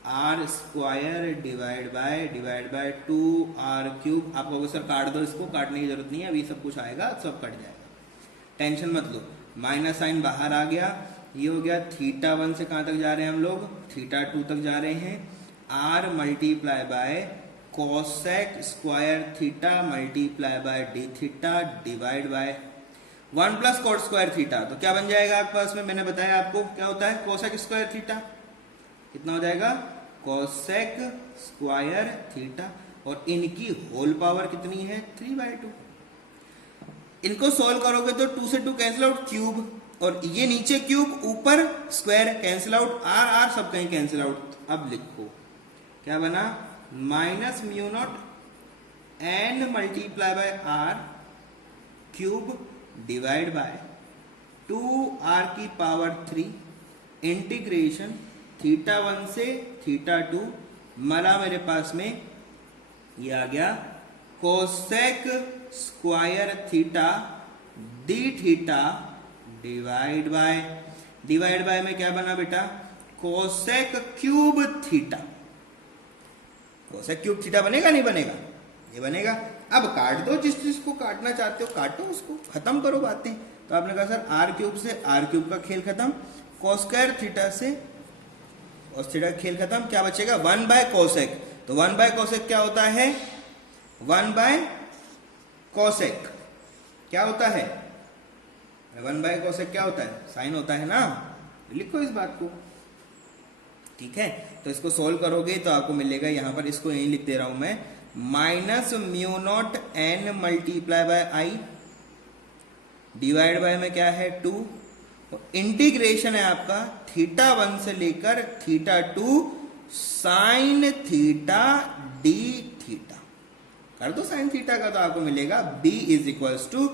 R square divide by 2r cube. आप कहोगे सर काट दो, इसको काटने की जरूरत नहीं है, अभी सब कुछ आएगा, सब कट जाएगा, टेंशन मत लो। माइनस साइन बाहर आ गया, ये हो गया थीटा 1 से कहां तक जा रहे हैं हम लोग थीटा 2 तक जा रहे हैं, r multiply by cosec square theta multiply by d theta divide by 1 plus cot square theta. तो क्या बन जाएगा आपके पास में, मैंने बताया आपको क्या होता है कोसेक स्क्वायर थीटा, कितना हो जाएगा कोसेक स्क्वायर थीटा, और इनकी होल पावर कितनी है 3/2। इनको सॉल्व करोगे तो 2 से 2 कैंसिल आउट, क्यूब, और ये नीचे क्यूब ऊपर स्क्वायर कैंसिल आउट, आर सब कहीं कैंसिल आउट। अब लिखो क्या बना minus mu naught N multiply by r cube divide by 2r की पावर 3 इंटीग्रेशन थीटा 1 से थीटा 2 मरा मेरे पास में ये आ गया cosec square theta d theta divide by में क्या बना बेटा cosec cube theta. Cosec cube theta बनेगा नहीं बनेगा, ये बनेगा। अब काट दो, जिस चीज को काटना चाहते हो काटो, उसको खत्म करो बातें। तो आपने कहा सर आर क्यूब से आर क्यूब का खेल खत्म, कोस्क्वायर थीटा से कोस थीटा का खेल खत्म, क्या बचेगा 1 बाय कोसेक। तो 1 बाय कोसेक क्या होता है 1 बाय कोसेक क्या होता है 1 बाय कोसेक क्या होता है साइन होता है ना, लिखो इस बात को। ठीक है, तो इसको सोल्व करोगे तो आपको मिलेगा यहां पर, इसको यही लिख दे रहा हूं मैं, minus mu naught N multiply by I divide by में क्या है 2, इंटीग्रेशन है आपका थीटा 1 से लेकर theta 2 sine theta d theta. कर दो साइन थीटा का, तो आपको मिलेगा b is equals to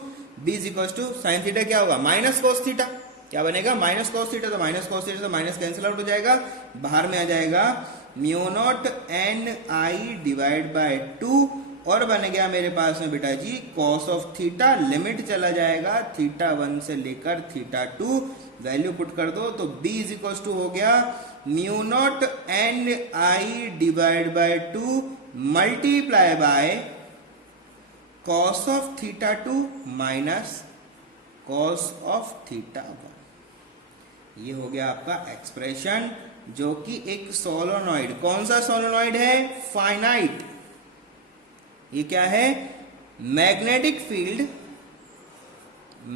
sine theta क्या होगा माइनस कोस थीटा, क्या बनेगा माइनस कोस थीटा, तो माइनस कोस थीटा से माइनस कैंसिल आउट हो जाएगा, बाहर में आ जाएगा mu naught n I divide by 2 और बन गया मेरे पास में बेटा जी कॉस ऑफ थीटा, लिमिट चला जाएगा थीटा 1 से लेकर थीटा 2, वैल्यू पुट कर दो तो b इज इक्वल टू हो गया mu naught n I divide by 2 multiply by cos of theta 2 minus cos of theta 1। ये हो गया आपका एक्सप्रेशन, जो कि एक सोलेनॉइड, कौन सा सोलेनॉइड है? फाइनाइट। ये क्या है? Magnetic field,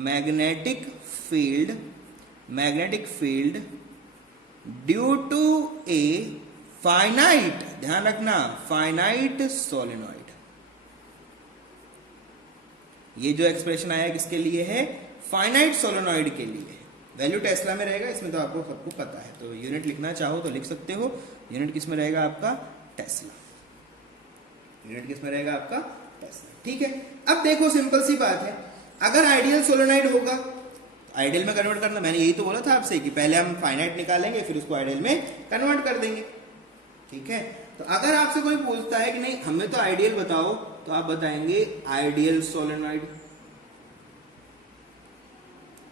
magnetic field, magnetic field due to a finite, ध्यान रखना, फाइनाइट सोलेनॉइड। ये जो एक्सप्रेशन आया किसके लिए है? फाइनाइट सोलेनॉइड के लिए है। वैल्यू टेस्ला में रहेगा, इसमें तो आपको सबको पता है, तो यूनिट लिखना चाहो तो लिख सकते हो। यूनिट किस में रहेगा आपका? टेस्ला। यूनिट किस में रहेगा आपका? टेस्ला। ठीक है, अब देखो सिंपल सी बात है, अगर आइडियल सोलेनॉइड होगा आइडियल में कन्वर्ट करना, मैंने यही तो बोला था आपसे कि पहले हम फाइनाइट निकालेंगे फिर उसको आइडियल में कन्वर्ट कर देंगे। ठीक है, तो अगर आपसे कोई पूछता है कि नहीं हमें तो आइडियल बताओ, तो आप बताएंगे आइडियल सोलेनॉइड।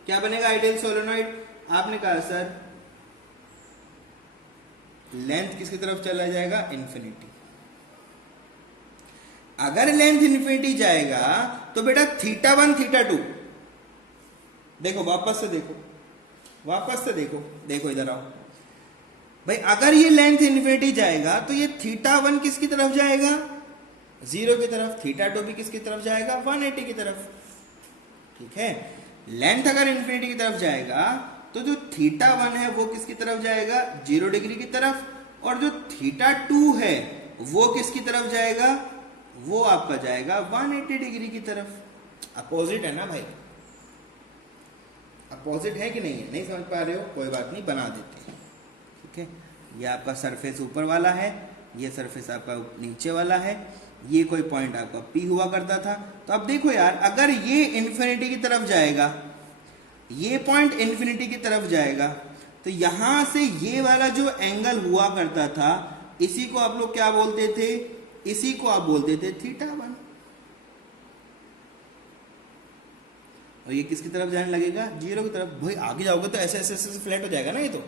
क्या बनेगा आइडियल सोलेनॉइड? आपने कहा सर लेंथ किसकी तरफ चला जाएगा? इन्फिनिटी। अगर लेंथ इन्फिनिटी जाएगा तो बेटा थीटा 1 थीटा 2, देखो वापस से देखो, वापस से देखो, देखो इधर आओ भाई, अगर ये लेंथ इन्फिनिटी जाएगा तो ये थीटा 1 किसकी तरफ जाएगा? 0 की तरफ। थीटा 2 भी किसकी तरफ जाएगा? 180 की तरफ। ठीक है, लेंथ अगर इन्फिनिटी की तरफ जाएगा तो जो थीटा 1 है वो किसकी तरफ जाएगा? 0 डिग्री की तरफ, और जो थीटा 2 है वो किसकी तरफ जाएगा? वो आपका जाएगा 180 डिग्री की तरफ। अपोजिट है ना भाई, अपोजिट है कि नहीं है? नहीं समझ पा रहे हो? कोई बात नहीं, बना देते हैं। ठीक है, ये आपका सरफेस ऊपर वाला है, ये सरफेस आपका नीचे वाला है, ये कोई पॉइंट आपका P हुआ करता था। तो अब देखो यार, अगर ये इन्फिनिटी की तरफ जाएगा, ये पॉइंट इन्फिनिटी की तरफ जाएगा, तो यहां से ये वाला जो एंगल हुआ करता था, इसी को आप लोग क्या बोलते थे? इसी को आप बोलते थे थीटा 1। और ये किसकी तरफ जाने लगेगा? 0 की तरफ। भाई आगे जाओगे तो ऐसे ऐसे ऐसे फ्लैट हो जाएगा ना। ये तो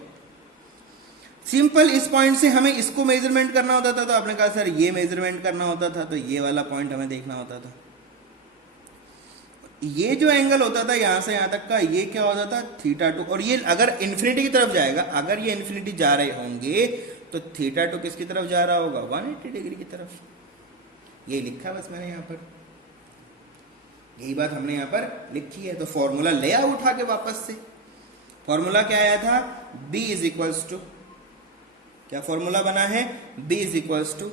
सिंपल, इस पॉइंट से हमें इसको मेजरमेंट करना होता था, तो आपने कहा सर ये मेजरमेंट करना होता था, तो ये वाला पॉइंट हमें देखना होता था। ये जो एंगल होता था यहां से यहां तक का, ये क्या होता था? थीटा 2। और ये अगर इन्फिनिटी की तरफ जाएगा, अगर ये इन्फिनिटी जा रहे होंगे तो थीटा 2 किसकी तरफ जा रहा होगा? 180 डिग्री की तरफ। ये लिखा बस मैंने यहां पर, यही बात हमने यहां पर लिखी है। तो फॉर्मूला ले आओ उठा के वापस से। फॉर्मूला क्या आया था? B इज इक्वल्स टू, क्या फॉर्मूला बना है? B is equals to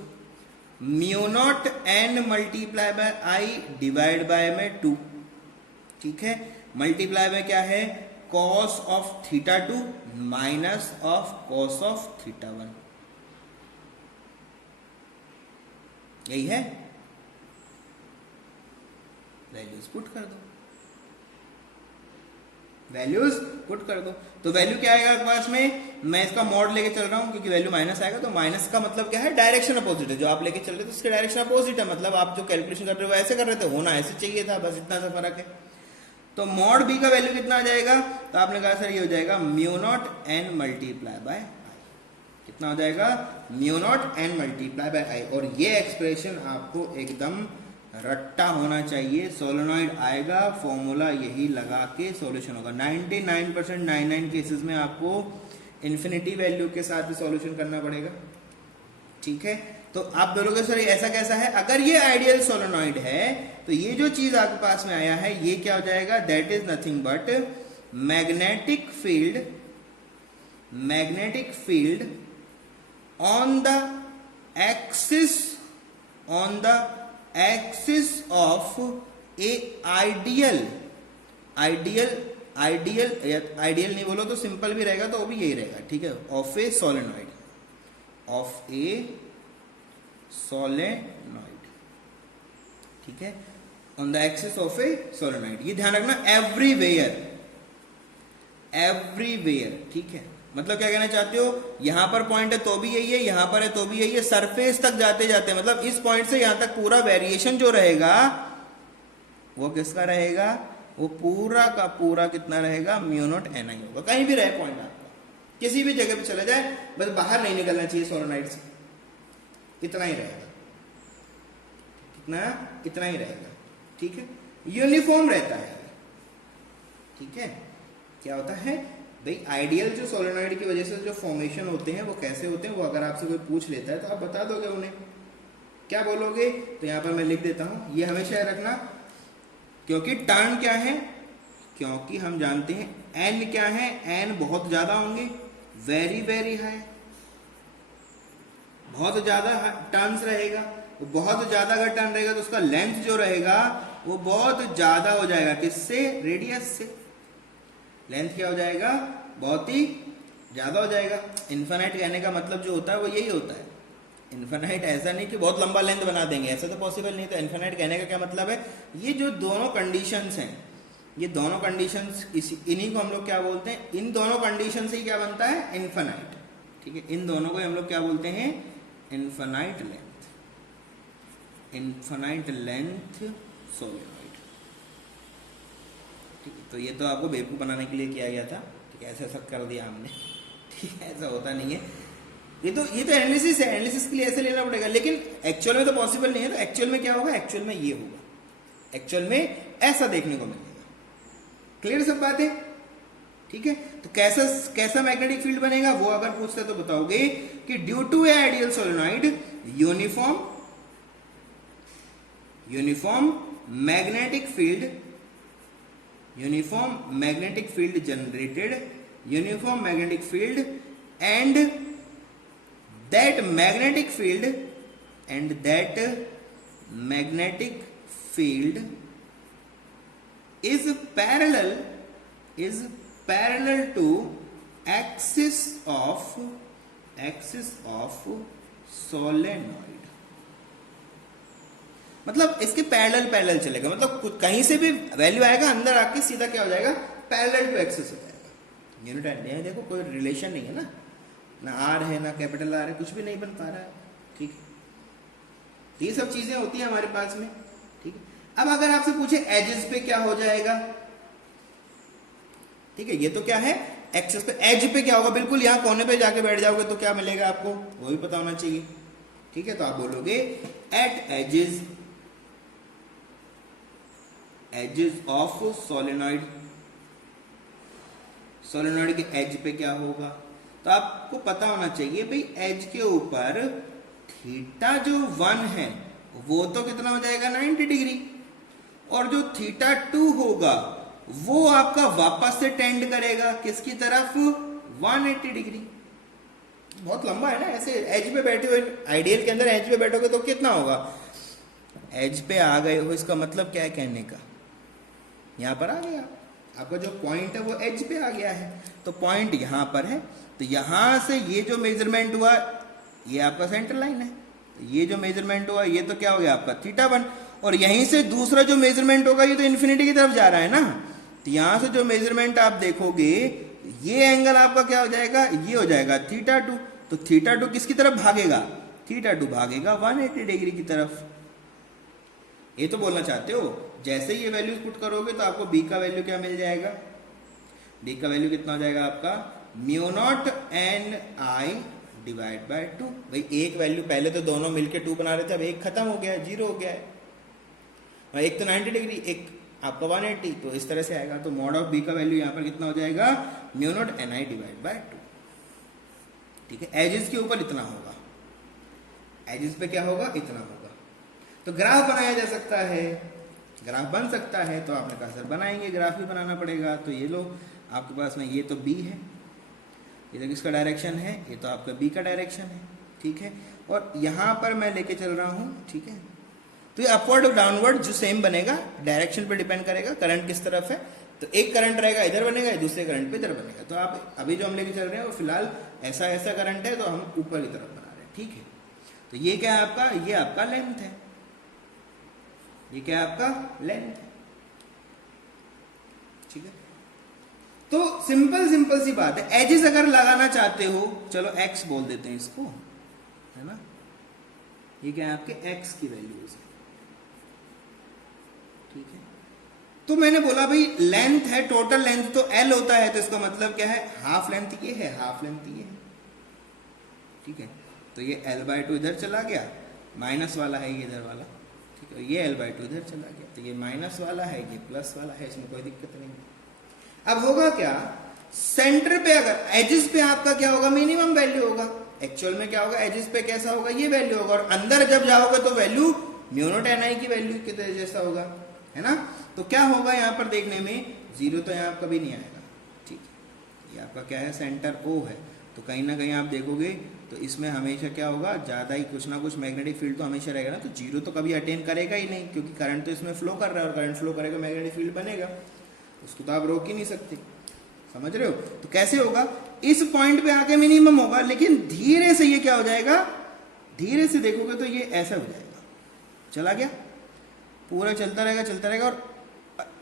mu naught n multiply by I divide by में 2। ठीक है, मल्टीप्लाई में क्या है? Cos of theta 2 minus of cos of theta 1। यही है, वैल्यूज पुट कर दो, वैल्यूज पुट कर दो। तो वैल्यू क्या आएगा आपके पास में? मैं इसका मॉड लेके चल रहा हूं क्योंकि वैल्यू माइनस आएगा, तो माइनस का मतलब क्या है? डायरेक्शन अपोजिट है। जो आप लेके चल रहे थे उसके डायरेक्शन अपोजिट है, मतलब आप जो कैलकुलेशन कर रहे हो ऐसे कर रहे थे, होना ऐसे चाहिए था, बस इतना सा फर्क है। तो मॉड बी का वैल्यू कितना आ जाएगा? तो आपने कहा सर ये हो जाएगा mu naught N multiply by I. कितना हो जाएगा? Mu naught N multiply by I. और ये एक्सप्रेशन आपको एकदम रट्टा होना चाहिए। सोलेनॉइड आएगा, फॉर्मूला यही लगा के सॉल्यूशन होगा। 99% 99 केसेस में आपको इन्फिनिटी वैल्यू के साथ सॉल्यूशन करना पड़ेगा। ठीक है, तो आप बोलोगे सर ऐसा कैसा है? अगर ये आइडियल सोलेनॉइड है तो ये जो चीज आपके पास में आया है ये क्या हो जाएगा? That is nothing but magnetic field, magnetic field on the axis, on the axis of a ideal, ideal, ideal नहीं बोलो तो सिंपल भी रहेगा, तो वो भी यही रहेगा। ठीक है, of A solenoid, of A solenoid. ठीक है, on the axis of A solenoid. ये ध्यान रखना, एवरीवेयर, एवरीवेयर। ठीक है, मतलब क्या कहना चाहते हो, यहां पर पॉइंट है तो भी यही है, यहां पर है तो भी यही है, सरफेस तक जाते जाते मतलब इस पॉइंट से यहां तक पूरा वेरिएशन जो रहेगा वो किसका रहेगा, वो पूरा का पूरा कितना रहेगा, म्यू नॉट एन आई होगा। कहीं भी रहे पॉइंट आपका, किसी भी जगह पे चले जाए, बस बाहर नहीं निकलना चाहिए सोलेनोइड से, इतना ही रहेगा, कितना, इतना ही रहेगा। ठीक है, यूनिफॉर्म रहता है। ठीक है, क्या होता है भाई, आइडियल जो सोलेनोइड की वजह से जो फॉर्मेशन होते हैं वो कैसे होते हैं, वो अगर आपसे कोई पूछ लेता है तो आप बता दोगे उन्हें, क्या बोलोगे, तो यहां पर मैं लिख देता हूं, ये हमेशा याद रखना, क्योंकि टर्न क्या है, क्योंकि हम जानते हैं एन क्या है, एन बहुत ज्यादा होंगे, वेरी वेरी हाई, बहुत ज्यादा टर्न्स रहेगा, बहुत ज्यादा अगर टर्न रहेगा तो उसका लेंथ जो रहेगा वो बहुत ज्यादा हो जाएगा, किससे, रेडियस से, लेंथ क्या हो जाएगा, बहुत ही ज्यादा हो जाएगा। इन्फिनाइट कहने का मतलब जो होता है वो यही होता है, इन्फिनाइट ऐसा नहीं कि बहुत लंबा लेंथ बना देंगे, ऐसा तो पॉसिबल नहीं। तो इन्फिनाइट कहने का क्या मतलब है, ये जो दोनों कंडीशंस हैं, ये दोनों कंडीशंस इन्हीं को हम लोग क्या बोलते हैं, इन दोनों कंडीशन से ही क्या बनता है, इन्फिनाइट। ठीक है, इन दोनों को हम लोग क्या बोलते हैं, infinite length, infinite length solenoid. ठीक है, तो ये तो आपको बेवकूफ बनाने के लिए किया गया था, ठीक है, ऐसा सब कर दिया हमने। ठीक है, ऐसा होता नहीं है, ये तो एनालिसिस है, एनालिसिस के लिए ऐसे लेना पड़ेगा, लेकिन एक्चुअल में तो पॉसिबल नहीं है। तो एक्चुअल में क्या होगा, एक्चुअल में ये होगा, एक्चुअल में ऐसा देखने को मिलेगा। क्लियर सब बात है। ठीक है, तो कैसा कैसा मैग्नेटिक फील्ड बनेगा, वो अगर पूछते तो बताओगे कि due to a ideal solenoid uniform magnetic field, uniform magnetic field generated, uniform magnetic field, and that magnetic field is parallel to axis of solenoid। मतलब इसके पैरेलल चलेगा, मतलब कहीं से भी वैल्यू आएगा अंदर आके सीधा क्या हो जाएगा, पैरेलल टू एक्सिस हो जाएगा। यूनिट आइडिया देखो, कोई रिलेशन नहीं है ना, ना आर है ना कैपिटल आर है, कुछ भी नहीं बन पा रहा है। ठीक है, तो ये सब चीजें होती हैं हमारे पास में। ठीक है, अब अगर आपसे पूछे एजेस पे क्या हो जाएगा, ठीक है, ये तो क्या है एक्सिस पे, एज पे क्या होगा, बिल्कुल यहां कोने पे जाके बैठ जाओगे तो क्या मिलेगा आपको, वो भी पता होना चाहिए। ठीक है, तो आप बोलोगे at edges of solenoid, solenoid के एज पे क्या होगा, तो आपको पता होना चाहिए भाई एज के ऊपर थीटा जो 1 है वो तो कितना हो जाएगा 90 डिग्री, और जो थीटा 2 होगा वो आपका वापस से टेंड करेगा किसकी तरफ, 180 डिग्री। बहुत लंबा है ना, ऐसे एज पे बैठे हुए, आइडियल के अंदर एज पे बैठोगे तो कितना होगा, एज पे आ गए हो, इसका मतलब क्या है कहने का, यहां पर आ गया आपका जो पॉइंट है वो एज पे आ गया है, तो पॉइंट यहां पर है, तो यहां से ये जो मेजरमेंट हुआ ये आपका सेंटर लाइन है, तो ये जो मेजरमेंट हुआ ये तो क्या हो गया आपका θ1, और यहीं से दूसरा जो मेजरमेंट होगा ये तो इन्फिनिटी की तरफ जा रहा है ना, तो यहां से जो मेजरमेंट आप देखोगे ये एंगल आपका क्या हो जाएगा, ये हो जाएगा θ2, तो θ2 किसकी तरफ भागेगा, θ2 भागेगा 180 डिग्री की तरफ। ये तो बोलना चाहते हो, जैसे ही ये वैल्यूज पुट करोगे तो आपको बी का वैल्यू क्या मिल जाएगा, बी का वैल्यू कितना हो जाएगा आपका mu naught n I divide by 2। भाई एक वैल्यू पहले तो दोनों मिलके 2 बना रहे थे, अब एक खत्म हो गया है, 0 हो गया है, और एक तो 90 डिग्री एक आपका 180, तो इस तरह से आएगा। तो मॉड ऑफ बी का वैल्यू यहाँ पर कितना हो जाएगा, mu naught n I divide by 2। ठीक है, एजेस के ऊपर इतना होगा, एजेस पे क्या होगा, इतना होगा। तो ग्राफ बनाया जा सकता है, ग्राफ बन सकता है, तो आपने कहा सर बनाएंगे, ग्राफ भी बनाना पड़ेगा। तो ये लो आपके पास में ये तो बी है, ये तो किसका डायरेक्शन है, ये तो आपका बी का डायरेक्शन है। ठीक है, और यहाँ पर मैं लेके चल रहा हूँ। ठीक है, तो ये अपवर्ड और डाउनवर्ड जो सेम बनेगा, डायरेक्शन पे डिपेंड करेगा, करंट किस तरफ है, तो एक करंट रहेगा इधर बनेगा, दूसरे करंट पे इधर बनेगा। तो आप अभी जो हम लेके चल रहे हैं वो फिलहाल ऐसा ऐसा करंट है, तो हम ऊपर की तरफ बना रहे हैं। ठीक है, तो ये क्या है आपका, ये आपका लेंथ है, ये क्या है आपका लेंथ है। ठीक है, तो सिंपल सी बात है, एजेस अगर लगाना चाहते हो, चलो एक्स बोल देते हैं इसको, है ना, ये क्या है आपके एक्स की वैल्यूज है, ठीक है। तो मैंने बोला भाई लेंथ है, टोटल लेंथ तो एल होता है, तो इसका मतलब क्या है, हाफ लेंथ ये है, हाफ लेंथ ये है, ठीक है। तो ये l/2 इधर चला गया, माइनस वाला है ये इधर वाला, ठीक है, ये l/2 इधर चला गया, तो ये माइनस वाला है, ये प्लस वाला है, इसमें कोई दिक्कत नहीं है। अब होगा क्या, सेंटर पे अगर एजिस पे आपका क्या होगा, मिनिमम वैल्यू होगा, एक्चुअल में क्या होगा, एजिस पे कैसा होगा, ये वैल्यू होगा, और अंदर जब जाओगे तो वैल्यू म्यू नॉट एन आई की वैल्यू की तरह जैसा होगा, है ना। तो क्या होगा यहाँ पर देखने में, जीरो तो यहाँ कभी नहीं आएगा, ठीक है। ये आपका क्या है, सेंटर ओ है, तो कहीं ना कहीं आप देखोगे तो इसमें हमेशा क्या होगा, ज़्यादा ही कुछ ना कुछ मैग्नेटिक फील्ड तो हमेशा रहेगा ना, तो जीरो तो कभी अटेन करेगा ही नहीं, क्योंकि करंट तो इसमें फ्लो कर रहा है, और करंट फ्लो करेगा मैग्नेटिक फील्ड बनेगा, उसको तो आप रोक ही नहीं सकते, समझ रहे हो। तो कैसे होगा, इस पॉइंट पे आके मिनिमम होगा, लेकिन धीरे से ये क्या हो जाएगा, धीरे से देखोगे तो ये ऐसा हो जाएगा, चला गया, पूरा चलता रहेगा, और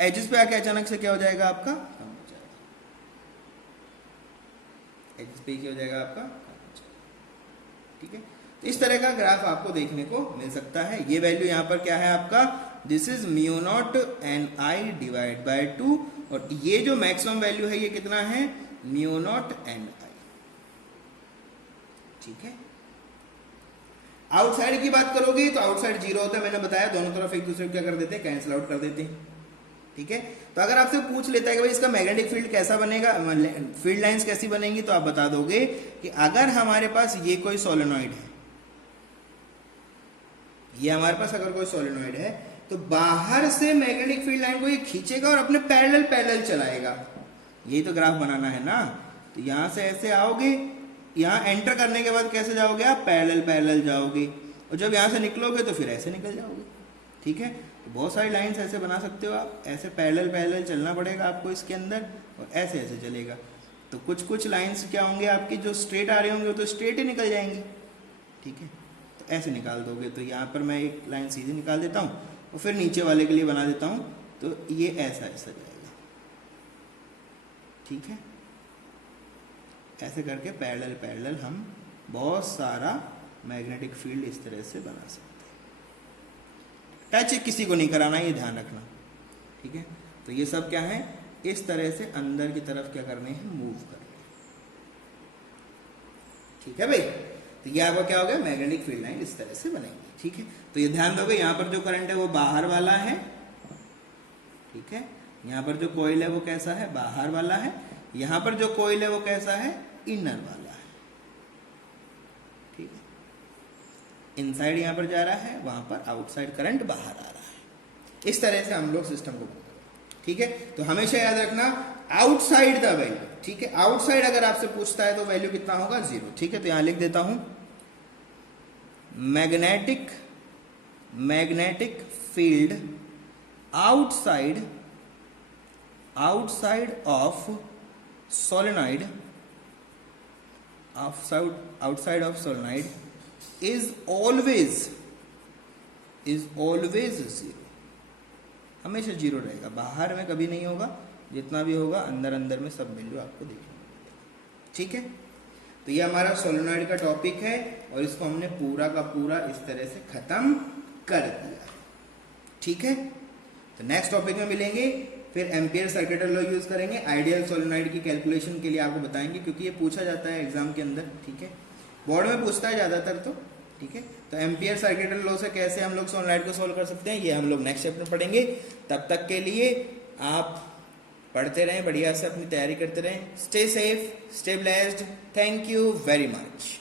एजेस पे आके अचानक से क्या हो जाएगा आपका, कम हो जाएगा, एजेस पे क्या हो जाएगा आपका, ठीक है। तो इस तरह का ग्राफ आपको देखने को मिल सकता है। ये वैल्यू यहाँ पर क्या है आपका, this is mu naught n I divide by 2, और ये जो मैक्सिमम वैल्यू है ये कितना है, म्यू नॉट एन आई, ठीक है। आउटसाइड की बात करोगे तो आउटसाइड जीरो होता है, मैंने बताया, दोनों तरफ एक दूसरे को क्या कर देते हैं, कैंसिल आउट कर देते हैं, ठीक है। तो अगर आपसे पूछ लेता है कि भाई इसका मैग्नेटिक फील्ड कैसा बनेगा, फील्ड लाइंस कैसी बनेंगी, तो आप बता दोगे कि अगर हमारे पास ये कोई सोलेनॉइड है, ये हमारे पास अगर कोई सोलेनॉइड है, तो बाहर से मैग्नेटिक फील्ड लाइन को ये खींचेगा और अपने पैरेलल चलाएगा, यही तो ग्राफ बनाना है ना। तो यहां से ऐसे आओगे, यहां एंटर करने के बाद कैसे जाओगे आप, पैरेलल जाओगे, और जब यहां से निकलोगे तो फिर ऐसे निकल जाओगे, ठीक है। तो बहुत सारी लाइंस ऐसे बना सकते हो आप, ऐसे पैरेलल चलना पड़ेगा आपको इसके अंदर, और ऐसे ऐसे चलेगा। तो कुछ लाइंस क्या होंगे आपकी, जो स्ट्रेट आ रहे होंगे वो तो स्ट्रेट ही निकल जाएंगे, ठीक है। तो ऐसे निकाल दोगे, तो यहाँ पर मैं एक लाइन सीधी निकाल देता हूँ, और फिर नीचे वाले के लिए बना देता हूँ, तो ये ऐसा जाएगा, ठीक है। ऐसे करके पैरेलल हम बहुत सारा मैग्नेटिक फील्ड इस तरह से बना सकते हैं। टच किसी को नहीं कराना, ये ध्यान रखना, ठीक है। तो ये सब क्या है, इस तरह से अंदर की तरफ क्या करने हैं, मूव करने हैं, ठीक है भाई। तो ये आपका क्या हो गया, मैग्नेटिक फील्ड लाइन इस तरह से बनेगी, ठीक है। तो ये ध्यान दोगे, यहाँ पर जो करंट है वो बाहर वाला है, ठीक है। यहाँ पर जो कॉइल है वो कैसा है, बाहर वाला है, यहाँ पर जो कॉइल है वो कैसा है, इनर वाला है, ठीक है। इनसाइड यहाँ पर जा रहा है, वहां पर आउटसाइड करंट बाहर आ रहा है, इस तरह से हम लोग सिस्टम को, ठीक है। तो हमेशा याद रखना आउटसाइड द वैल्यू, ठीक है। आउटसाइड अगर आपसे पूछता है तो वैल्यू कितना होगा, जीरो, ठीक है। तो यहां लिख देता हूं, magnetic field outside of solenoid, outside of solenoid is always zero, हमेशा जीरो रहेगा, बाहर में कभी नहीं होगा, जितना भी होगा अंदर में सब वैल्यू आपको देखने को मिलेगा, ठीक है। तो ये हमारा सोलेनॉइड का टॉपिक है, और इसको हमने पूरा का पूरा इस तरह से खत्म कर दिया, ठीक है। तो नेक्स्ट टॉपिक में मिलेंगे, फिर एम्पियर सर्किटल लॉ यूज करेंगे, आइडियल सोलेनॉइड की कैलकुलेशन के लिए आपको बताएंगे, क्योंकि ये पूछा जाता है एग्जाम के अंदर, ठीक है, बोर्ड में पूछता है ज्यादातर, तो ठीक है। तो एम्पियर सर्किटल लॉ से कैसे हम लोग सोलेनॉइड को सोल्व कर सकते हैं, ये हम लोग नेक्स्ट चैप्टर पढ़ेंगे। तब तक के लिए आप पढ़ते रहें, बढ़िया से अपनी तैयारी करते रहें, stay safe, stay blessed, thank you very much.